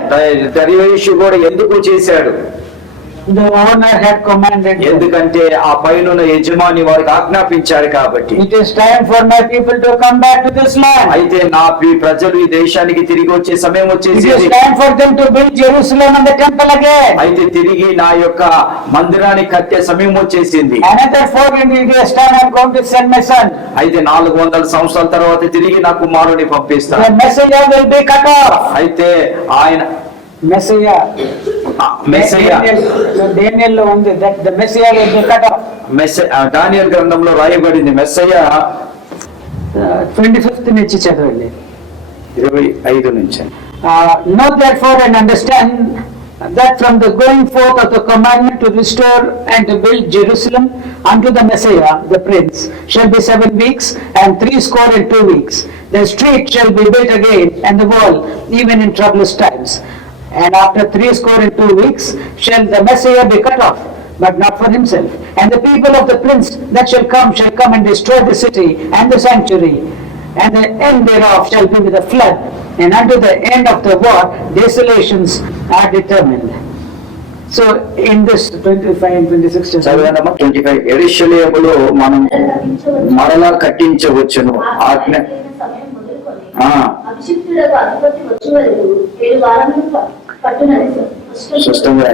దర్యావేషు కూడా ఎందుకు చేశాడు? The owner had commanded them. ఎందుకంటే ఆ పైన యజమాని వారికి ఆజ్ఞాపించారు కాబట్టి. It is time for my people to come back to this land. అయితే నా ప్రజలు ఈ దేశానికి తిరిగి వచ్చే సమయం It వచ్చేసి, is time for them to build Jerusalem and the temple again. అయితే తిరిగి నా యొక్క మందిరాన్ని కట్టే సమయం వచ్చేసింది. Another 400 years time I am going to send my son. అయితే 400 సంవత్సరాల తర్వాత తిరిగి నా కుమారుని పంపిస్తాను. The Messiah will be cut off. అయితే ఆయన Messiah. Messiah Daniel lo undi that the Messiah will be cut off. దానియేలు గ్రంథంలో రాయబడింది మెస్సయ్య 25th నుంచి చదవండి. 25 నుంచి. Know therefore and understand that from the going forth of the commandment to restore and to build Jerusalem unto the Messiah, the Prince, shall be 7 weeks and 62 weeks. The street shall be built again and the wall, even in troublous times. And after 62 weeks shall the Messiah be cut off, but not for himself. And the people of the Prince that shall come and destroy the city and the sanctuary. And the end thereof shall be with a flood. And unto the end of the war, desolations are determined. So in this 25 and 26 చదవనమ్మా 25. యెరూషలేములో మనం మరలా కట్టించవచ్చును ఆజ్ఞ. అభిషిక్తులకు అనుమతి వచ్చే వరకు 7 వారములు పట్టునది స్పష్టంగా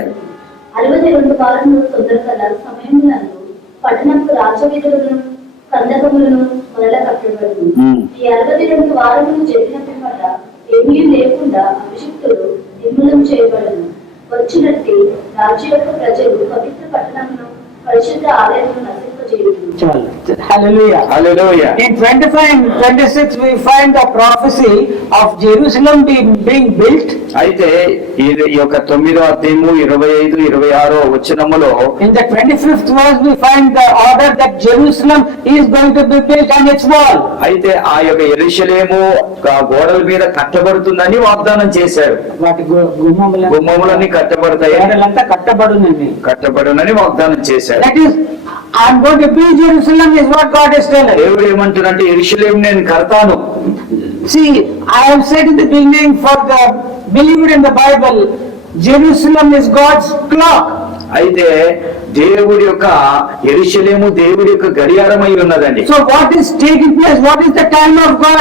62 వారములు తొందరగా సమయంలో పట్టణంకు రాజవీధులను కందకములను మొదల కట్టబడింది. ఈ 62 వారములు జరిగిన పిమ్మట ఏమీ లేకుండా అభిషిక్తులు నిర్మూలన చేయబడను. వచ్చినట్టు రాజ్య యొక్క ప్రజలు పవిత్ర పట్టణమును పరిశుద్ధ ఆలయమును నశింపజేయుదురు. Hallelujah. Hallelujah. In 25 and 26 we find the prophecy of Jerusalem being built. అయితే ఈ యొక్క 9వ అధ్యాయము 25, 26 వచనములో In the 25th verse we find the order that Jerusalem is going to be built on its wall. అయితే ఆ యొక్క యెరూషలేము గోడల మీద కట్టబడుతుందని వాగ్దానం చేశారు. వాటి గుమ్మములన్నీ కట్టబడతాయి, గోడలంతా కట్టబడునండి. కట్టబడునని వాగ్దానం చేశారు. That is, I am going to build Jerusalem is what God is telling. దేవుడు ఏమంటున్నాడంటే యెరూషలేము నేను కడతాను. See, I have said in the beginning, for the believer in the Bible, Jerusalem is God's clock. అయితే దేవుడి యొక్క యెరూషలేము దేవుడి యొక్క గడియారమై ఉన్నదండి. So what is taking place? What is the time of God?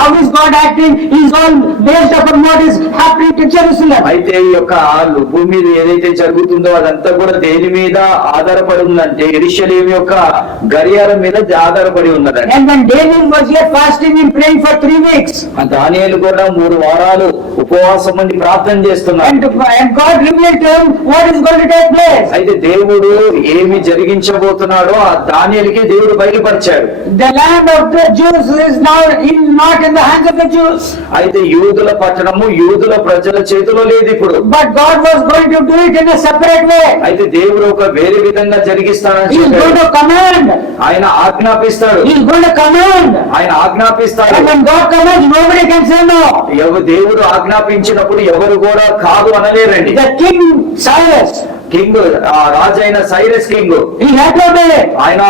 How is God acting? Is all based upon what is happening to Jerusalem. అయితే ఈ యొక్క భూమి మీద ఏదైతే జరుగుతుందో అదంతా కూడా దేని మీద ఆధారపడి ఉందంటే యెరూషలేము యొక్క గడియారం మీద ఆధారపడి ఉన్నదండి. And when Daniel was here fasting and praying for 3 weeks, దానియేలు కూడా 3 వారాలు ఉపవాసం ఉండి ప్రార్థన చేస్తున్నాడు. and God revealed to him what is going to take place. అయితే దేవుడు ఏమి జరిగించబోతున్నాడో ఆ దానియేలుకి దేవుడు బయలుపరిచాడు. The land of the Jews is now not in the hands of the Jews. అయితే యూదుల పట్టణము యూదుల ప్రజల చేతిలో లేదు ఇప్పుడు. But God was going to do it in a separate way. అయితే దేవుడు ఒక వేరే విధంగా జరిగిస్తానని He is going to చెప్పాడు. command. ఆయన ఆజ్ఞాపిస్తాడు. He is going to command. ఆయన ఆజ్ఞాపిస్తాడు. And when God commands, nobody can say no. దేవుడు ఆజ్ఞాపించినప్పుడు ఎవరు కూడా కాదు అనలేరండి. The king Cyrus, కింగ్ రాజైన Cyrus king he had to obey. ఆయన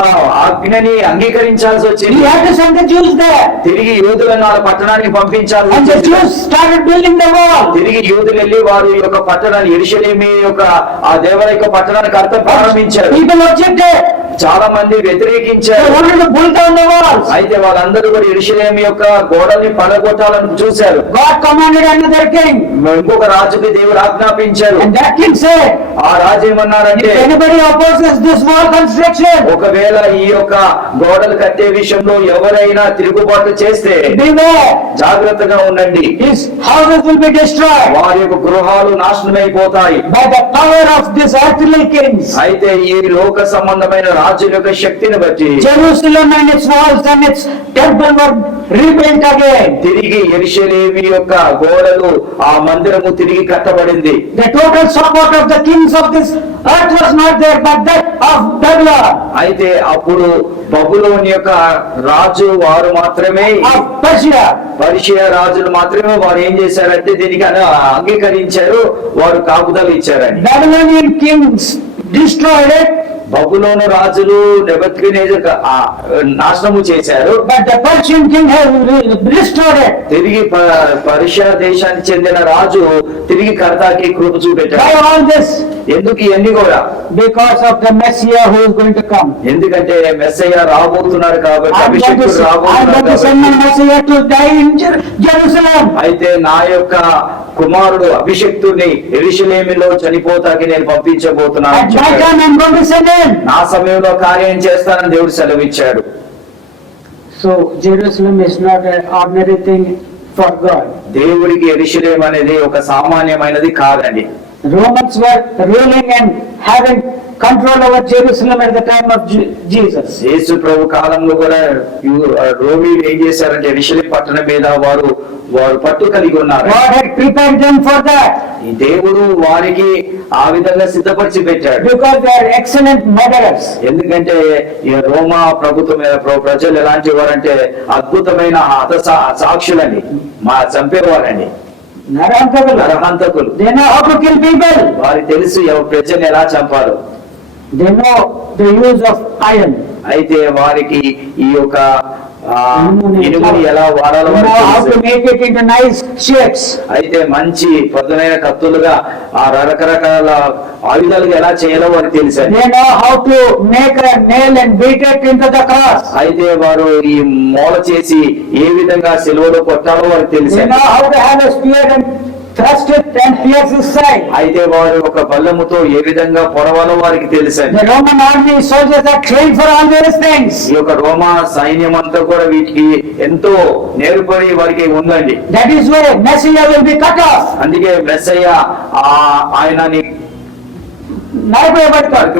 ఆజ్ఞని అంగీకరించాల్సి He వచ్చింది. had to send the Jews there. తిరిగి యూదులను ఆ పట్టణానికి పంపించాల్సి And the వచ్చింది. Jews started building the wall. తిరిగి యూదులు వెళ్ళి వారు ఈ యొక్క పట్టణాన్ని యెరూషలేము యొక్క ఆ దేవాలయ యొక్క పట్టణాన్ని కడత ప్రారంభించారు. People objected. చాలా మంది They వ్యతిరేకించారు. wanted to pull down the walls. అయితే వాళ్ళందరూ కూడా యెరూషలేము యొక్క గోడల్ని పడగొట్టాలని చూశారు. God commanded another king. ఇంకొక రాజుకి దేవుడు ఆజ్ఞాపించారు. And that king said, ఆ రాజు ఏమన్నారంటే, if anybody opposes this wall construction, ఒకవేళ ఈ యొక్క గోడలు కట్టే విషయంలో ఎవరైనా తిరుగుబాటు చేస్తే beware. జాగ్రత్తగా ఉండండి. His houses will be destroyed వారి యొక్క గృహాలు నాశనమైపోతాయి. by the power of these earthly kings. అయితే ఈ లోక సంబంధమైన రాజుల యొక్క శక్తిని బట్టి Jerusalem and its walls and its temple were rebuilt again. తిరిగి యెరూషలేము యొక్క గోడలు ఆ మందిరము తిరిగి కట్టబడింది. The total support of the kings of this earth was not there, but that of Babylon, అయితే అప్పుడు బబులోని యొక్క రాజు వారు మాత్రమే, of Persia. పర్షియా రాజులు మాత్రమే వారు ఏం చేశారంటే దీనికి అంగీకరించారు, వారు కాపుదలు ఇచ్చారని. Babylonian kings destroyed it, బబులోను రాజులు నెబుకద్నెజర్ నాశనము చేశారు, but the Persian king has restored it. తిరిగి పర్షియా దేశానికి చెందిన రాజు తిరిగి కర్తాకి కృప Why చూపెట్టారు. all this? ఎందుకు ఇవన్నీ కూడా? Because of the Messiah who is going to come. ఎందుకంటే మెస్సయ్య రాబోతున్నారు కాబట్టి, I'm going అభిషేకుడు to రాబోతున్నారు send my కాబట్టి. Messiah to die in Jerusalem. అయితే నా యొక్క కుమారుడు అభిషక్తుని యెరూషలేములో చనిపోతాకి నేను పంపించబోతున్నాను At అని my చెప్పాడు. time I'm going to send him. నా సమయంలో కార్యం చేస్తానని దేవుడు సెలవిచ్చాడు. So Jerusalem is not an ordinary thing for God. దేవుడికి యెరూషలేము అనేది ఒక సామాన్యమైనది కాదండి. Romans were ruling and having control over Jerusalem at the time of Jesus. యేసు ప్రభు కాలంలో కూడా రోమీలు ఏం చేశారంటే యెరూషలేము పట్టణం మీద వారు పట్టు కలిగి ఉన్నారు. God had prepared them for that ఈ దేవుడు వారికి ఆ విధంగా సిద్ధపరిచి పెట్టాడు. because they are excellent murderers. ఎందుకంటే ఈ రోమా ప్రభుత్వం మీద ప్రజలు ఎలాంటి వారంటే అద్భుతమైన సాక్షులని చంపేవారని, నరహంతకులు. They know how to kill people. వారికి తెలుసు ప్రజల్ని ఎలా చంపారు. They know the use of iron. అయితే వారికి ఈ యొక్క ఇనుముని ఎలా వాడాలో They know how to make it into nice shapes. అయితే మంచి పదునైన కత్తులుగా ఆ రకరకాల ఆయుధాలుగా ఎలా చేయాలో వారికి తెలుసు. They know how to make a nail and beat it into the cross. అయితే వారు ఈ మూల చేసి ఏ విధంగా సిలువలో కొట్టాలో వారికి తెలుసు. They know how to have a spear and thrust it and pierce his side. అయితే వారు ఒక బల్లముతో ఏ విధంగా పొడవాలో వారికి తెలుసు. The Roman army soldiers are trained for all these things. ఈ యొక్క రోమా సైన్యం అంతా కూడా వీటికి ఎంతో నేర్పడి వారికి ఉందండి. That is why Messiah will be cut off. అందుకే మెస్సయ్య ఆయనని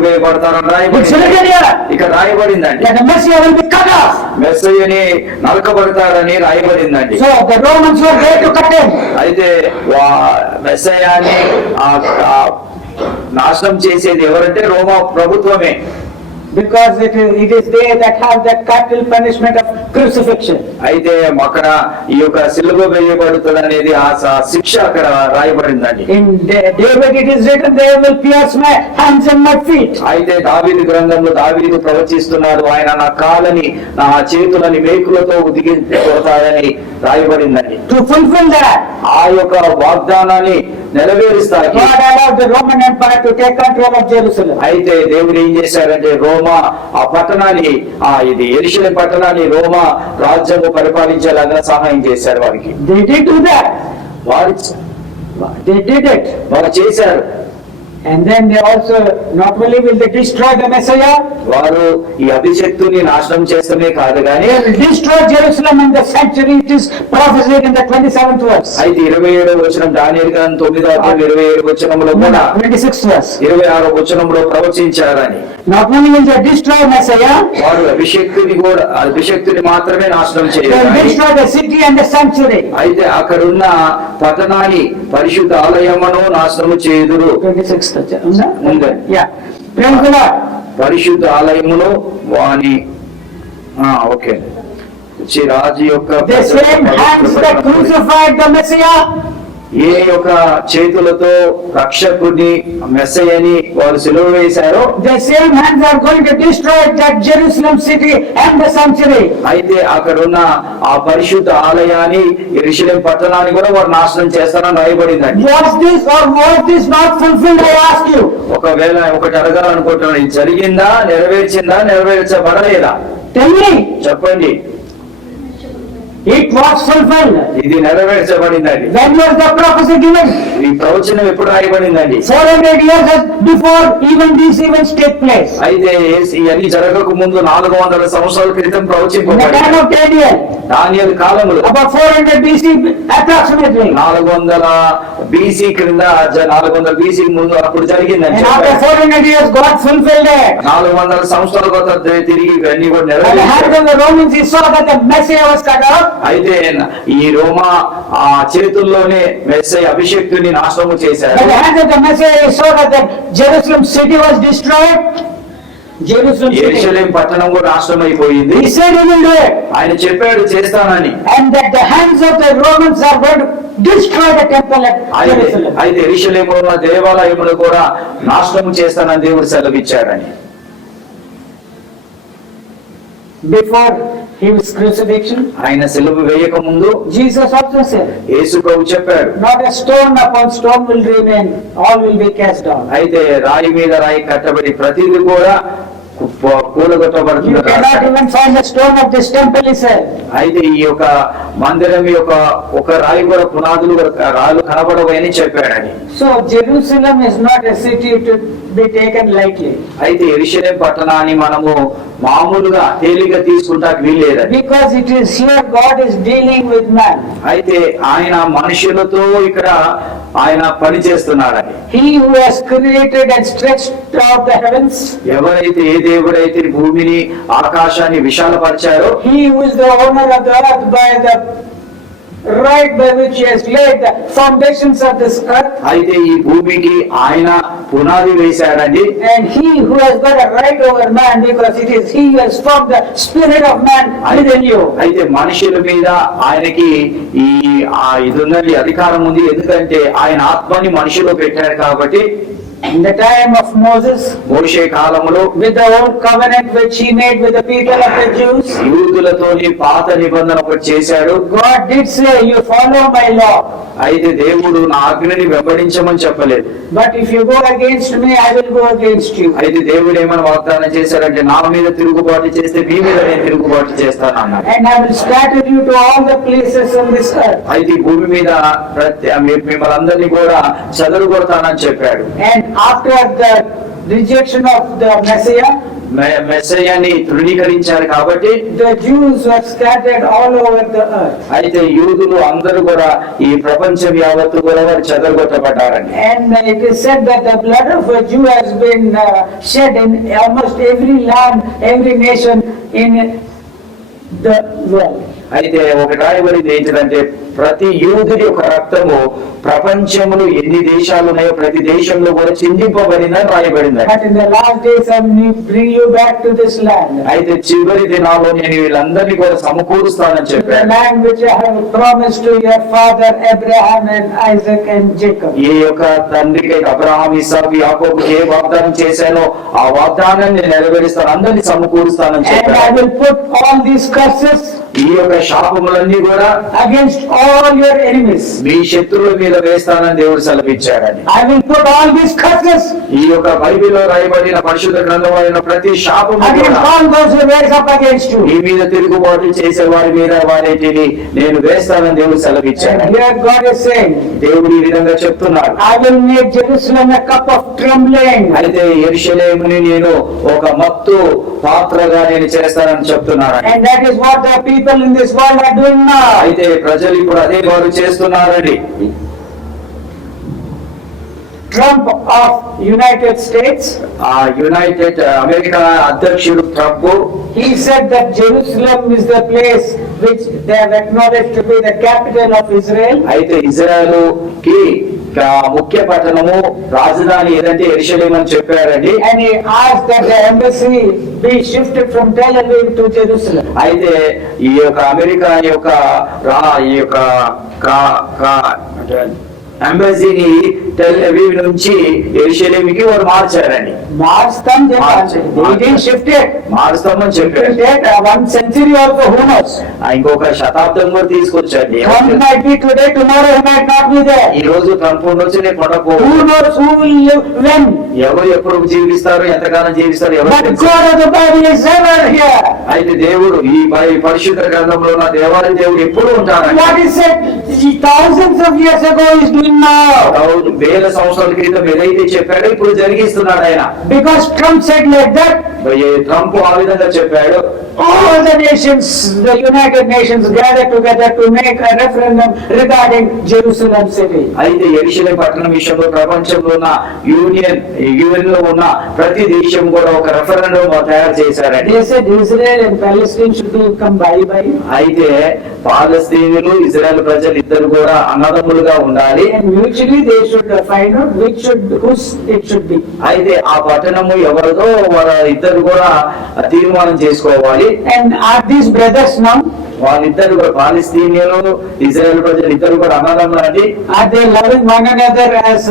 వేయబడతారని రాయబడింది. ఇక రాయబడిందండి That the Messiah will be cut off. మెస్సయ్యని నరకబడతారని రాయబడిందండి. So the Romans were there to cut him. అయితే మెస్సయ్యాని నాశనం చేసేది ఎవరంటే రోమా ప్రభుత్వమే. Because it is they that have the capital punishment of crucifixion. అయితే అక్కడ ఈ యొక్క సిలువ వేయబడుతుంది అనేది ఆ శిక్ష అక్కడ రాయబడిందండి. In David it is written, they will pierce my hands and my feet. అయితే దావీదు గ్రంథంలో దావీదు ప్రవచిస్తున్నాడు, ఆయన నా కాళ్ళని నా చేతులని మేకులతో ఉదిగి కొడతాడని రాయబడిందండి. To fulfill that, ఆ యొక్క వాగ్దానాన్ని నెరవేరుస్తాడు. God allowed the Roman Empire to take control of Jerusalem. అయితే దేవుడు ఏం చేశారంటే రోమా ఆ పట్టణాన్ని ఇది యెరూషలేము పట్టణాన్ని రోమా రాజ్యము పరిపాలించేలాగా సహాయం చేశారు వారికి. They did do that. They did it. వారు చేశారు. And then they also, not only will they destroy the Messiah, వారు ఈ అభిషక్తుని నాశనం చేస్తమే కాదు కానీ they will destroy Jerusalem in the sanctuary. It is prophesied in the 27th verse. అయితే 27వ వచనం దానియేలు గ్రంథం 9వ అధ్యాయం 27వ వచనంలో కూడా 26th verse. 26వ వచనంలో ప్రవచించారని. Not only will they destroy Messiah, వారు అభిషక్తుని మాత్రమే నాశనం they will చేయాలి. destroy the city and the sanctuary. అయితే అక్కడున్న పట్టణాన్ని పరిశుద్ధ ఆలయమును నాశనం చేయుదురు. 26th. ఉంది. Yeah. Praise the Lord. పరిశుద్ధ ఆలయమును వాని ఓకే రాజు యొక్క The same hands that crucified the Messiah, ఏ యొక్క చేతులతో రక్షకుడిని మెస్సయ్యని వారు సిలువ వేశారో the same hands are going to destroy that Jerusalem city and the sanctuary. అయితే అక్కడున్న ఆ పరిశుద్ధ ఆలయాన్ని యెరూషలేము పట్టణాన్ని కూడా వారు నాశనం చేస్తారని రాయబడిందండి. Was this or was this not fulfilled? I ask you. ఒకవేళ ఒకటి అడగాలనుకుంటున్నాను, ఇది జరిగిందా, నెరవేర్చిందా, నెరవేర్చబడలేదా? Tell me. చెప్పండి. It was fulfilled. ఇది నెరవేర్చబడిందండి. When was the prophecy given? ఈ ప్రవచనం ఎప్పుడు రాయబడిందండి? 400 years before even these events take place. అయితే ఇవన్నీ జరగక ముందు 400 సంవత్సరాల క్రితం In the time ప్రవచింపబడింది. of Daniel, దానియేలు కాలంలో about 400 BC approximately. 400 BC క్రింద 400 BC ముందు అప్పుడు జరిగిందని And after చెప్పారు. 400 years, God fulfilled it. 400 సంవత్సరాల తర్వాత తిరిగి ఇవన్నీ కూడా At the hand నెరవేర్చారు. of the Romans, he saw that the Messiah was cut off. అయితే ఈ రోమా ఆ చేతుల్లోనే మెస్సై అభిషేక్తుని నాశనము చేశారు. At the hands of the Messiah, he saw that the Jerusalem city was destroyed. Jerusalem city. యెరూషలేం పట్టణం కూడా నాశనం అయిపోయింది. He said he will do it. ఆయన చెప్పాడు చేస్తానని. And that the hands of the Romans are going to destroy the temple at Jerusalem. అయితే యెరూషలేములో ఉన్న దేవాలయమును కూడా నాశనం చేస్తానని దేవుడు సెలవిచ్చాడని. Before his crucifixion, ఆయన సిలువ వేయక ముందు Jesus also said, యేసు ప్రభు చెప్పాడు, not a stone upon stone will remain, all will be cast down. అయితే రాయి మీద రాయి కట్టబడి ప్రతిదీ కూడా You కూలగొట్టబడుతుంది. cannot even find the stone of this temple, he said. అయితే ఈ యొక్క మందిరం యొక్క ఒక రాయి కూడా పునాదులు రాళ్ళు కనబడవని చెప్పాడని. So Jerusalem is not a city to be taken lightly. అయితే యెరూషలేం పట్టణాన్ని మనము మామూలుగా తేలిగా తీసుకుంటానికి వీల్లేదని. Because it is here God is dealing with man. అయితే ఆయన మనుషులతో ఇక్కడ ఆయన పని చేస్తున్నాడని. He who has created and stretched out the heavens, ఎవరైతే ఏ దేవుడైతే భూమిని ఆకాశాన్ని విశాలపరిచారో, he who is the owner of the earth by the right by which he has laid the foundations of this earth, అయితే ఈ భూమికి ఆయన పునాది వేశాడండి. and he who has got a right over man, because it is he who has formed the spirit of man within you. అయితే మనుషుల మీద ఆయనకి ఇది ఉన్నది, అధికారం ఉంది. ఎందుకంటే ఆయన ఆత్మని మనుషులు పెట్టాడు కాబట్టి. In the time of Moses, మోషే కాలములో with the old covenant which he made with the people of the Jews, యూదులతోని పాత నిబంధన ఒకటి చేశాడు. God did say, you follow my law. అయితే దేవుడు నా ఆజ్ఞని వెంబడించమని చెప్పలేదు. But if you go against me, I will go against you. అయితే దేవుడు ఏమైనా వాగ్దానం చేశారంటే, నా మీద తిరుగుబాటు చేస్తే మీ మీద నేను తిరుగుబాటు చేస్తాను అన్నాడు. And I will scatter you to all the places on this earth. అయితే ఈ భూమి మీద మిమ్మల్ని అందరినీ కూడా చెదరగొడతానని చెప్పాడు. And after the rejection of the Messiah, మెస్సయ్యని తృణీకరించారు కాబట్టి the Jews were scattered all over the earth. అయితే యూదులు అందరూ కూడా ఈ ప్రపంచం యావత్తు కూడా వారు చెదరగొట్టబడ్డారండి. And it is said that the blood of a Jew has been shed in almost every land, every nation in the world. అయితే ఒక రాయబడింది ఏంటంటే, ప్రతి యూదుడి యొక్క రక్తము ప్రపంచంలో ఎన్ని దేశాలు ఉన్నాయో ప్రతి దేశంలో కూడా చిందింపబడిందని రాయబడింది. But in the last days I will bring you back to this land. అయితే చివరి దినాల్లో నేను వీళ్ళందరినీ కూడా సమకూరుస్తానని The చెప్పాను. land which I have promised to your father Abraham and Isaac and Jacob. ఏ యొక్క తండ్రికి అబ్రహాం, ఇస్సాకు, యాకోబుకి ఏ వాగ్దానం చేశానో ఆ వాగ్దానాన్ని నెరవేరుస్తాను, అందరినీ సమకూరుస్తానని And I చెప్పాను. will put all these curses ఈ యొక్క శాపములన్నీ కూడా against all your enemies. మీ శత్రువుల మీద వేస్తానని దేవుడు సెలవిచ్చాడని. I will put all these curses ఈ యొక్క బైబిల్లో రాయబడిన పరిశుద్ధ గ్రంథమైన ప్రతి శాపము against కూడా all those who rise up against you. ఈ మీద తిరుగుబాటు చేసే వారి మీద వారిని నేను వేస్తానని దేవుడు And సెలవిచ్చాడు. here God is saying, దేవుడు ఈ విధంగా చెప్తున్నాడు. I will make Jerusalem a cup of trembling. అయితే యెరూషలేముని నేను ఒక మత్తు పాత్రగా నేను చేస్తానని చెప్తున్నాడు. And that is what the people in this world are doing now. అయితే ప్రజలు ఇప్పుడు అదే వారు చేస్తున్నారండి. Trump of United States, ఆ యునైటెడ్ అమెరికా అధ్యక్షుడు Trump he said that Jerusalem is the place which they have acknowledged to be the capital of Israel. అయితే ఇజ్రాయెల్ కి ముఖ్య పట్టణము రాజధాని ఏదంటే యెరూషలేం అని చెప్పారండి. And he asked that the embassy be shifted from Tel Aviv to Jerusalem. అయితే ఈ యొక్క అమెరికా యొక్క ఈ యొక్క అంబాసీని టెల్ అవీవ్ నుంచి యెరూషలేముకి వారు మార్చారండి. Marstam, they didn't shift it. మారుస్తామని చెప్పారు. Shift it, 1 century also, who knows? ఇంకొక శతాబ్దం కూడా తీసుకొచ్చండి. Trump might be today, tomorrow he might not be there. ఈ రోజు ట్రంప్ ఉండొచ్చు, రేపు ఉండకపో. Who knows who will live when? ఎవరు ఎప్పుడు జీవిస్తారు, ఎంతకాలం జీవిస్తారు ఎవరు But తెలుసు. God of the Bible is ever here. అయితే దేవుడు ఈ పరిశుద్ధ గ్రంథంలో ఉన్న దేవాలయ దేవుడు ఎప్పుడు ఉంటారండి. What is said thousands of years ago is doing now. వేల సంవత్సరాల క్రితం ఏదైతే చెప్పాడో ఇప్పుడు జరిగిస్తున్నాడు ఆయన. Because Trump said like that, Trump ఆ విధంగా చెప్పాడు. all the nations, the United Nations gathered together to make a referendum regarding Jerusalem city. అయితే యెరూషలేము పట్టణం విషయంలో ప్రపంచంలో ఉన్న యూఎన్ లో ఉన్న ప్రతి దేశం కూడా ఒక రెఫరెండం తయారు చేశారండి. They said Israel and Palestine should become bye-bye. అయితే పాలస్తీనులు ఇజ్రాయెల్ ప్రజలు ఇద్దరు కూడా అన్నదమ్ములుగా ఉండాలి. And mutually they should find out whose it should be. అయితే ఆ పట్టణము ఎవరిదో వాళ్ళ ఇద్దరు కూడా తీర్మానం చేసుకోవాలి. And are these brothers now? వాళ్ళిద్దరు కూడా పాలస్తీనియన్లు ఇజ్రాయెల్ ప్రజలు ఇద్దరు కూడా అన్నదమ్ములు అండి. Are they loving one another as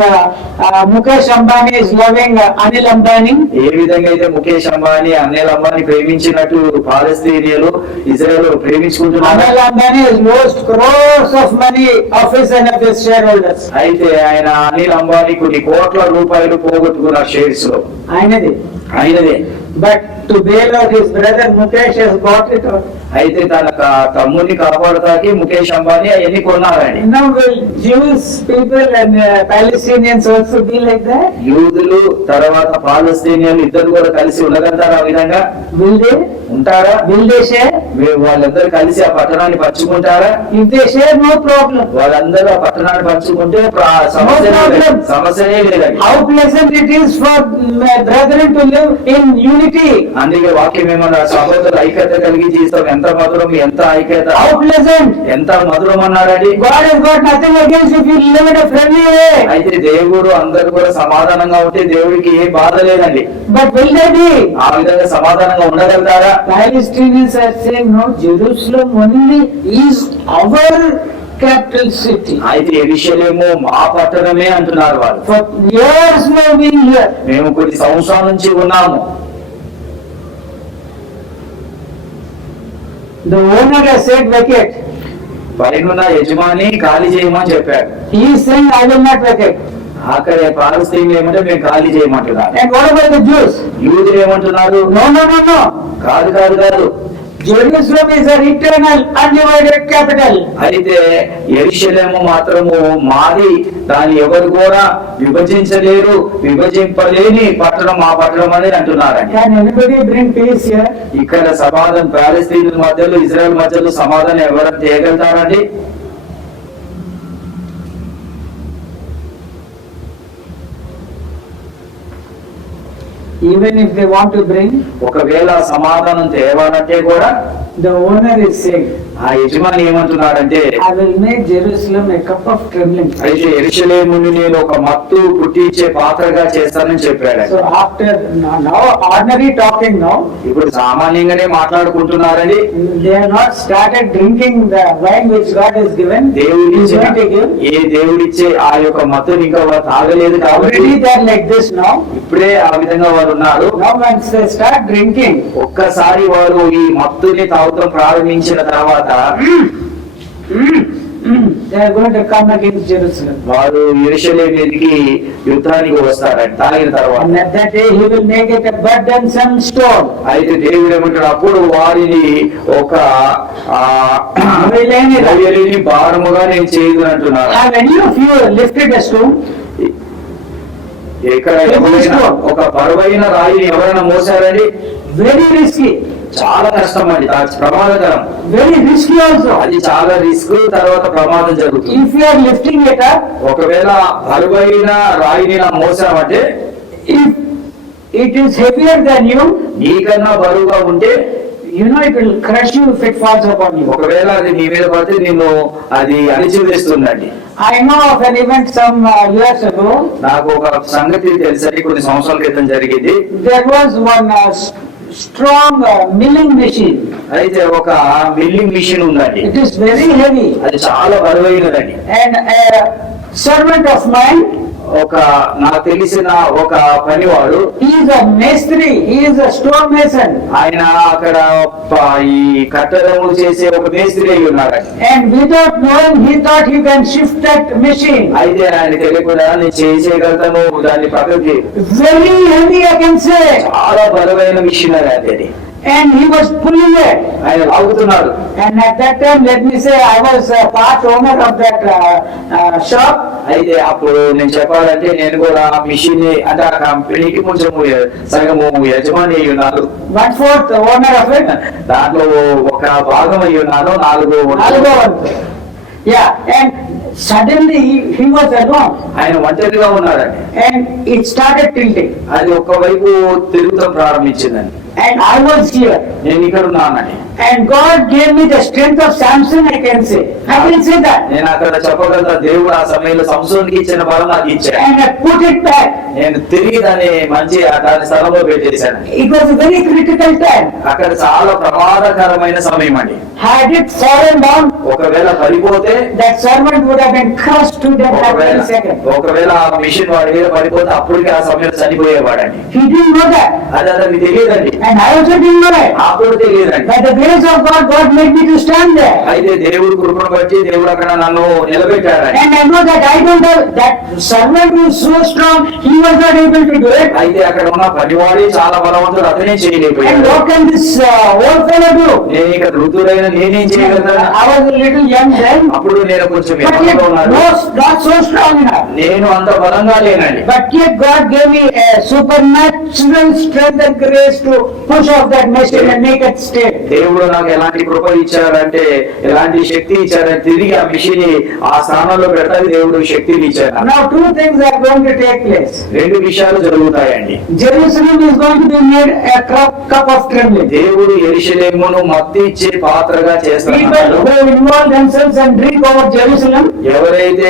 Mukesh Ambani is loving Anil Ambani? ఏ విధంగా అయితే ముఖేష్ అంబానీ అనిల్ అంబానీ ప్రేమించినట్టు పాలస్తీనియన్లు ఇజ్రాయెల్ ప్రేమించుకుంటున్నారు. Anil Ambani has lost crores of money of his and of his shareholders. అయితే ఆయన అనిల్ అంబానీ కొన్ని కోట్ల రూపాయలు పోగొట్టుకున్న షేర్స్ లో ఆయనదే. But to bail out his brother Mukesh has bought it out. అయితే తన తమ్ముడిని కాపాడటానికి ముఖేష్ అంబానీ అవన్నీ కొన్నారండి. Now will Jewish people and Palestinians also be like that? యూదులు తర్వాత పాలస్తీనియన్లు ఇద్దరు కూడా కలిసి ఉండగలుగుతారు ఆ విధంగా? Will they? ఉంటారా? Will they share? వాళ్ళందరూ కలిసి ఆ పట్టణాన్ని పంచుకుంటారా? If they share, no problem. వాళ్ళందరూ ఆ పట్టణాన్ని పంచుకుంటే సమస్యనే లేదండి. How pleasant it is for brethren to live in unity. అందుకే వాక్యం ఏమన్నా సహోదరులు ఐక్యత కలిగి జీవిస్తాం. ఎంత మధురం, ఎంత ఐక్యత, How pleasant. ఎంత మధురం అన్నారండి. God has got nothing against if you live in a friendly way. అయితే దేవుడు అందరూ కూడా సమాధానంగా ఉంటే దేవుడికి ఏ బాధ లేదండి. But will they be? ఆ విధంగా సమాధానంగా ఉండగలుగుతారా? Palestinians are saying no, Jerusalem only is our capital city. అయితే యెరూషలేము మా పట్టణమే అంటున్నారు వాళ్ళు. For years we have been here. మేము కొన్ని సంవత్సరాల నుంచి ఉన్నాము. The owner has said vacate. పైన యజమాని ఖాళీ చేయమని చెప్పాడు. He is saying I will not vacate. అక్కడ పాలస్తీన్లు ఏమంటే మేము ఖాళీ చేయమంటున్నారు. And what about the Jews? యూదులు ఏమంటున్నారు? No. కాదు Jerusalem is an eternal undivided capital. అయితే యెరూషలేము మాత్రము మాది, దాన్ని ఎవరు కూడా విభజించలేరు, విభజింపలేని పట్టణం మా పట్టణం అని అంటున్నారండి. Can anybody bring peace here? ఇక్కడ సమాధానం పాలస్తీనుల మధ్యలో ఇజ్రాయెల్ మధ్యలో సమాధానం ఎవరైనా చేయగలుగుతారండి? Even if they want to bring, ఒకవేళ సమాధానం తేవాలంటే కూడా the owner is saying, ఆ యజమాని ఏమంటున్నాడంటే I will make Jerusalem a cup of trembling. అయితే యెరూషలేమును నేను ఒక మత్తు పుట్టించే పాత్రగా చేస్తానని చెప్పాడు. So after now ordinary talking now, ఇప్పుడు సామాన్యంగానే మాట్లాడుకుంటున్నారండి. they have not started drinking the wine which God has given. దేవుడిచ్చే Is going to give. ఏ దేవుడిచ్చే ఆ యొక్క మత్తుని ఇంకా వారు తాగలేదు కాబట్టి Already they are like this now. ఇప్పుడే ఆ విధంగా వారు ఉన్నారు. Now once they start drinking, ఒక్కసారి వారు ఈ మత్తుని తాగడం ప్రారంభించిన తర్వాత they are going to come against Jerusalem. వారు యెరూషలేము మీదకి యుద్ధానికి వస్తారండి తాగిన తర్వాత. And at that day he will make it a burdensome stone. అయితే దేవుడు ఏమంటాడు, అప్పుడు వారిని ఒక మొయ్యలేని భారముగా నేను చేయదు అంటున్నాను. Have any of you lifted a stone? ఇక్కడ ఎవరైనా ఒక బరువైన రాయిని ఎవరైనా మోసారండి? Very risky. చాలా కష్టం అండి, ప్రమాదకరం. Very risky also. అది చాలా రిస్క్, తర్వాత ప్రమాదం జరుగుతుంది. If you are lifting it up, ఒకవేళ బరువైన రాయిని మోసామంటే, if it is heavier than you, నీకన్నా బరువుగా ఉంటే you know it will crush you if it falls upon you. ఒకవేళ అది నీ మీద పడితే నిన్ను అది అణిచివేస్తుందండి. I know of an event some years ago. నాకు ఒక సంగతి తెలుసండి, కొన్ని సంవత్సరాల క్రితం జరిగింది. There was one strong milling machine. అయితే ఒక మిల్లింగ్ మిషన్ ఉందండి, It is very heavy. అది చాలా బరువైనదండి. And a servant of mine, ఒక నాకు తెలిసిన ఒక పనివాడు, he is a mestri, he is a stone mason. ఆయన అక్కడ ఈ కట్టడము చేసే ఒక మేస్త్రి అయి ఉన్నాడండి. And without knowing, he thought he can shift that machine. అయితే ఆయన తెలియకుండా నేను చేయగలుగుతాను దాన్ని పక్కకి. Very heavy, I can say. చాలా బలమైన మిషన్ అది. And he was pulling it. ఆయన లాగుతున్నాడు. And at that time, let me say, I was a part owner of that shop. అయితే అప్పుడు నేను చెప్పాలంటే నేను కూడా ఆ మిషన్ అంటే ఆ కంపెనీకి కొంచెం సగము యజమాని అయి ఉన్నాను. 1/4 owner of it. దాంట్లో ఒక భాగం అయి ఉన్నాను. నాలుగో వంతు. Yeah, and suddenly he was alone. ఆయన ఒంటరిగా ఉన్నాడండి. And it started tilting. అది ఒకవైపు తిరుగుతాం ప్రారంభించిందండి. And I was here. నేను ఇక్కడ ఉన్నానండి. And God gave me the strength of Samson, I can say. I can say that. నేను అక్కడ చెప్పగలుగుతా, దేవుడు ఆ సమయంలో సంసోనికి ఇచ్చిన బలం నాకు ఇచ్చాడు. And I put it back. నేను తిరిగి దాన్ని దాని స్థలంలో పెట్టేశాను. It was a very critical time. అక్కడ చాలా ప్రమాదకరమైన సమయం అండి. Had it fallen down, ఒకవేళ పడిపోతే that servant would have been crushed to death at any second. ఒకవేళ ఆ మిషన్ వాడి మీద పడిపోతే అప్పటికి ఆ సమయంలో చనిపోయేవాడండి. He didn't know that. అది అతనికి తెలియదండి. And I also didn't know it. అప్పుడు తెలియదండి. By the grace of God, God made me to stand there. అయితే దేవుడు కృపను బట్టి దేవుడు అక్కడ నన్ను నిలబెట్టాడండి. And I know that I don't have, that servant who is so strong, he was not able to do it. అయితే అక్కడ ఉన్న పనివాడే చాలా బలవంతుడు, అతనే And చేయలేకపోయాడు. what can this old fellow do? నేను ఇక వృద్ధుడైన నేనేం చేయగలుగుతాను? I was a little young then, అప్పుడు నేను కొంచెం but yet యవ్వనంలో ఉన్నాను. not so strong enough. నేను అంత బలంగా లేనండి. But yet God gave me a supernatural strength and grace to push off that machine and make it stay. దేవుడు నాకు ఎలాంటి కృప ఇచ్చారంటే, ఎలాంటి శక్తి ఇచ్చారంటే తిరిగి ఆ మిషన్ ఆ స్థానంలో పెడతాది దేవుడు శక్తిని ఇచ్చారు. Now two things are going to take place. రెండు విషయాలు జరుగుతాయండి. Jerusalem is going to be made a cup of trembling. దేవుడు యెరూషలేమును మత్తి ఇచ్చే పాత్రగా People చేస్తున్నాడు. who involve themselves and drink over Jerusalem, ఎవరైతే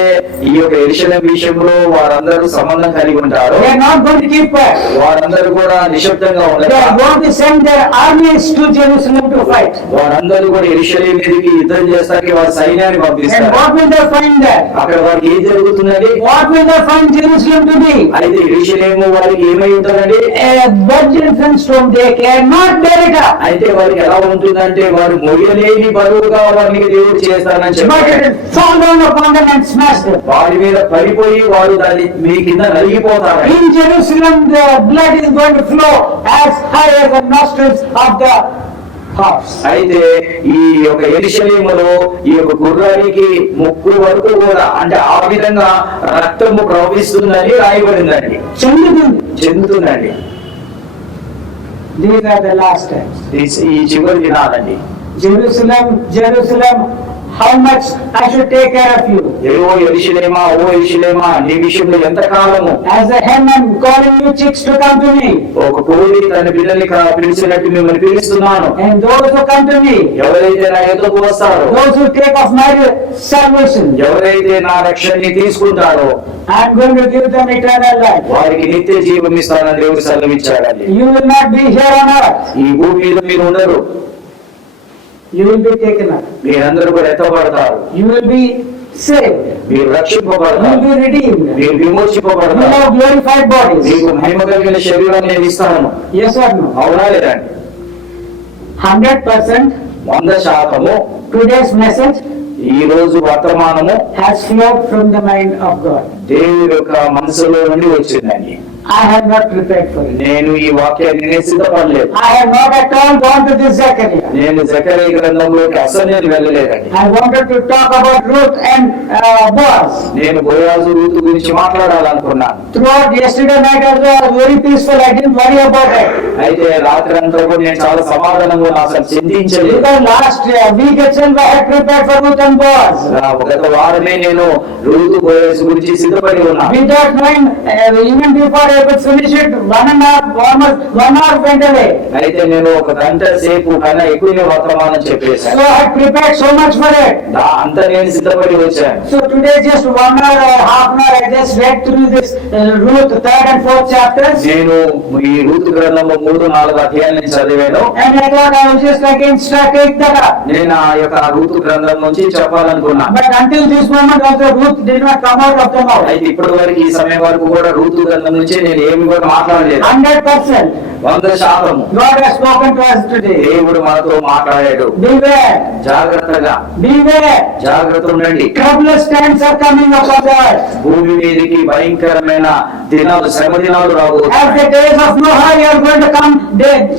ఈ యొక్క యెరూషలేము విషయంలో వారందరూ సంబంధం కలిగి ఉంటారో they are not going to keep quiet. వారందరూ కూడా నిశ్శబ్దంగా They ఉండరు. are going to send their armies to Jerusalem to fight. వారందరూ కూడా యెరూషలేము మీదకి యుద్ధం చేస్తానికి వారి సైన్యాన్ని And పంపిస్తారు. what will they find there? అక్కడ వారికి ఏం జరుగుతుందండి? What will they find Jerusalem to be? అయితే యెరూషలేము వారికి ఏమై ఉంటుందండి? A virgin stone. They cannot bear it up. అయితే వారికి ఎలా ఉంటుందంటే వారు మొయ్యలేని బరువుగా వారికి దేవుడు చేస్తానని But చెప్పారు. it will fall down upon them and smash them. వారి మీద పడిపోయి వారు దాన్ని మీ కింద నలిగిపోతారు. In Jerusalem, the blood is going to flow as high as the nostrils of the horse. అయితే ఈ యొక్క యెరూషలేములో ఈ యొక్క గుర్రానికి ముక్కు వరకు కూడా అంటే ఆ విధంగా రక్తము ప్రవహిస్తుందని రాయబడిందండి. చెందుతుందండి. These are the last times. ఈ చివరి దినాలండి. Jerusalem, Jerusalem, how much I should take care of you. ఓ యెరూషలేమా, ఓ యెరూషలేమా, నీ విషయంలో ఎంత కాలము As a hen, I'm calling you chicks to come to me. ఒక కోడి తన పిల్లల్ని పిలిచినట్టు మిమ్మల్ని పిలుస్తున్నాను. And those who come to me, ఎవరైతే నా ఎదుకు వస్తారో, those who take of my salvation, ఎవరైతే నా రక్షణని తీసుకుంటారో I'm going to give them eternal life. వారికి నిత్య జీవం ఇస్తానని దేవుడు సెలవిచ్చాడండి. You will not be here on earth. ఈ భూమి మీద మీరు ఉండరు, You will be taken up. మీరందరూ కూడా ఎత్తబడతారు, You will be saved. మీరు You will రక్షింపబడతారు, be redeemed. You మీరు will విమోచింపబడతారు, have glorified bodies. మీకు మహిమ కలిగిన శరీరాన్ని నేను ఇస్తాను. Yes or no? అవునా లేదండి? 100% 100% today's message ఈ రోజు వర్తమానము has flowed from the mind of God. దేవుడి యొక్క మనసులో నుండి వచ్చిందండి. I have not prepared for it. నేను ఈ వాక్యాన్ని నేను సిద్ధపడలేదు. I have not at all gone to this Zechariah. నేను జకరియా గ్రంథంలోకి అసలు నేను వెళ్ళలేదండి. I wanted to talk about Ruth and Boaz. నేను బోయాజు రూతు గురించి మాట్లాడాలనుకున్నాను. Throughout yesterday night I was very peaceful. I didn't worry about it. అయితే రాత్రి అంతా కూడా నేను చాలా సమాధానంగా అసలు చింతించలేదు. Because last week itself I had prepared for Ruth and Boaz. గత వారమే నేను రూతు బోయాజు గురించి సిద్ధపడి ఉన్నాను. Without knowing, even before I could finish it 1.5 almost 1 hour went away. అయితే నేను ఒక గంట సేపు కన్నా ఎక్కువ వర్తమానం చెప్పేశాను. So I had prepared so much for it. అంతా నేను సిద్ధపడి వచ్చాను. So today just 1 hour or half an hour I just read through this Ruth 3rd and 4th chapters. నేను ఈ రూతు గ్రంథంలో 3-4 అధ్యాయాల నుంచి చదివాను. And I thought I will just again take that up. నేను ఆ యొక్క రూతు గ్రంథం నుంచి చెప్పాలనుకున్నా. But until this moment also Ruth did not come out of the mouth. అయితే ఇప్పటి వరకు ఈ సమయం వరకు కూడా రూతు గ్రంథం నుంచి నేను ఏమి కూడా మాట్లాడలేదు. 100%. 100%. God has spoken to us today. దేవుడు మనతో మాట్లాడాడు. Beware. జాగ్రత్తగా, Beware. జాగ్రత్త ఉండండి. Troublous times are coming upon the earth. భూమి మీదకి భయంకరమైన దినాలు, శ్రమ దినాలు As రాబోతున్నాయి. the days of Noah are going to come,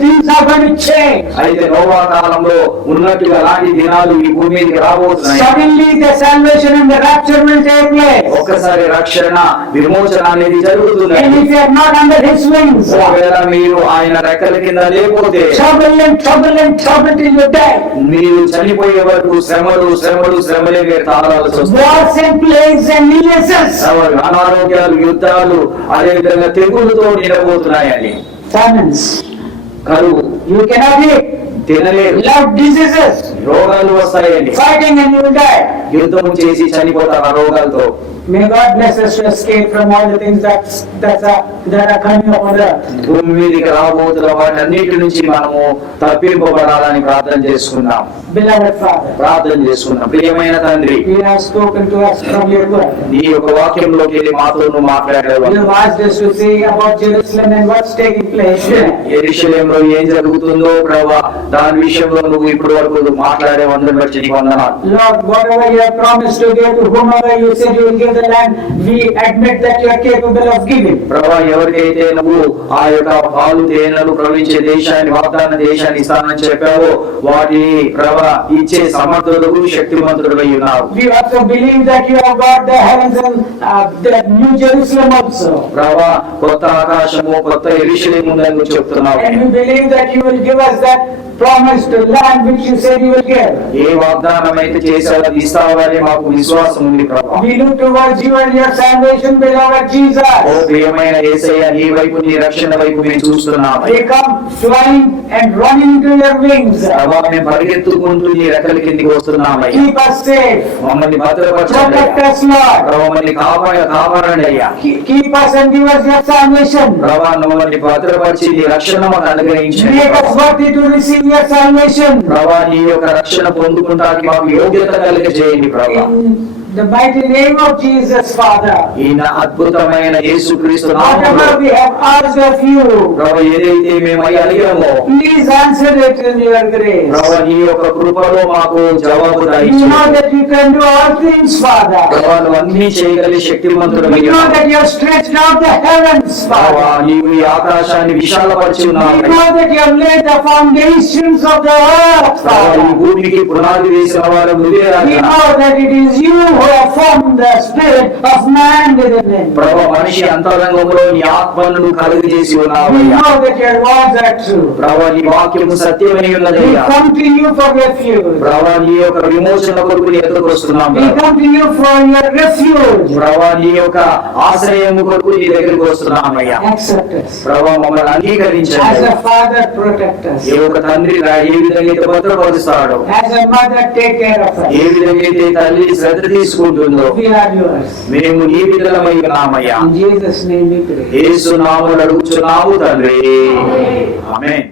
things are going to change. అయితే నోవా కాలంలో ఉన్నట్టుగా అలాంటి దినాలు ఈ భూమి మీదకి రాబోతున్నాయి. Suddenly the salvation and the rapture will take place. ఒక్కసారి రక్షణ, విమోచన అనేది జరుగుతుంది. And if you are not under his wings, ఒకవేళ మీరు ఆయన రెక్కల కింద లేకపోతే trouble and trouble and trouble till you die. మీరు చనిపోయే వరకు శ్రమలు శ్రమలు శ్రమలే మీరు తాళాల్సి వస్తుంది. Wars and plagues and illnesses. అనారోగ్యాలు, యుద్ధాలు, అదే విధంగా తెగులతో నిలబోతున్నాయని. Famines. కరువు, You cannot eat. తినలేరు. Love diseases. రోగాలు వస్తాయండి. Fighting and you will die. యుద్ధం చేసి చనిపోతారు ఆ రోగాలతో. May God bless us to escape from all the things that are coming upon the earth. భూమి మీదకి రాబోతున్న వాటన్నిటి నుంచి మనము తప్పింపబడాలని ప్రార్థన చేసుకుందాం. Beloved Father, ప్రార్థన చేసుకుందాం. ప్రియమైన తండ్రి, you have spoken to us from your word. నీ యొక్క వాక్యంలోకి వెళ్ళి మాతో నువ్వు మాట్లాడేవా. You have asked us to see about Jerusalem and what's taking place there. యెరూషలేములో ఏం జరుగుతుందో ప్రభువా, దాని విషయంలో నువ్వు ఇప్పటి వరకు మాట్లాడే వందలు బట్టి నీకు వందనాలు. Lord, whatever you have promised to give to whomever you said you will give the land, we admit that you are capable of giving. ప్రభువా, ఎవరికైతే నువ్వు ఆ యొక్క పాలు తేనెలు ప్రవహించే దేశాన్ని, వాగ్దాన దేశాన్ని ఇస్తానని చెప్పావో వాటిని ప్రభువా ఇచ్చే సమర్థుడు, శక్తివంతుడు అయి ఉన్నావు. We also believe that you have got the heavens and the New Jerusalem also. ప్రభువా, కొత్త ఆకాశము, కొత్త యెరూషలేము ఉందని నువ్వు చెప్తున్నావు. And we believe that you will give us that promised land which you said you will give. ఏ వాగ్దానం అయితే చేసావో అది ఇస్తావని మాకు విశ్వాసం ఉంది ప్రభువా. We look towards you and your salvation, beloved Jesus. ఓ ప్రియమైన యేసయ్య, నీ వైపు, నీ రక్షణ వైపు మేము చూస్తున్నాము. We come flying and running to your wings. ప్రభువా, మేము పరిగెత్తుకుంటూ నీ రెక్కల కిందికి వస్తున్నామయ్యా. Keep us safe. మమ్మల్ని భద్రపరచండి Protect అయ్యా. us, Lord. ప్రభువా, మమ్మల్ని కాపాడండి అయ్యా. Keep us and give us your salvation. ప్రభువా, మమ్మల్ని భద్రపరిచి నీ రక్షణ మాకు అనుగ్రహించండి. Make us worthy to receive your salvation. ప్రభువా, నీ యొక్క రక్షణ పొందుకుంటానికి మాకు యోగ్యత కలిగజేయండి ప్రభువా. In the mighty name of Jesus, Father. ఈయన అద్భుతమైన యేసుక్రీస్తు నామములో Whatever we have asked of you, ప్రభువా, ఏదైతే మేము అడిగామో please answer it in your grace. ప్రభువా, నీ యొక్క కృపలో మాకు జవాబు We know దయచేయండి. that you can do all things, Father. ప్రభువా, నువ్వు అన్ని చేయగలిగే శక్తిమంతుడు. We know that you have stretched out the heavens, ప్రభువా, Father. నీవు ఈ ఆకాశాన్ని విశాలపరిచి ఉన్నావు. We know that you have laid the foundations of the earth, ప్రభువా, ఈ Father. భూమికి పునాది వేసిన వారు నువ్వే We Raja. know that it is you who have formed the spirit of man within him. ప్రభువా, మనిషి అంతరంగంలో నీ ఆత్మను నువ్వు కలుగజేసి We ఉన్నావయ్యా. know that your words are true. ప్రభువా, నీ వాక్యము సత్యమై We ఉన్నదయ్యా. come to you for refuge. ప్రభువా, నీ యొక్క విమోచన కొరకు నీ ఎదురుకు వస్తున్నాం. We come to you for your refuge. ప్రభువా, నీ యొక్క ఆశ్రయము కొరకు నీ దగ్గరికి వస్తున్నామయ్యా. Accept us. ప్రభువా, మమ్మల్ని As అంగీకరించండి. a father, protect us. ఏ ఒక తండ్రి ఏ విధంగా అయితే భద్రపరుస్తాడో, As a mother, take care of A us. విధంగా అయితే తల్లి శ్రద్ధ తీసుకుంటుందో We are yours. మేము నీ బిడ్డలమై ఉన్నామయ్యా. In Jesus' name we pray. యేసు నామమున అడుగుచున్నాము తండ్రి. ఆమేన్.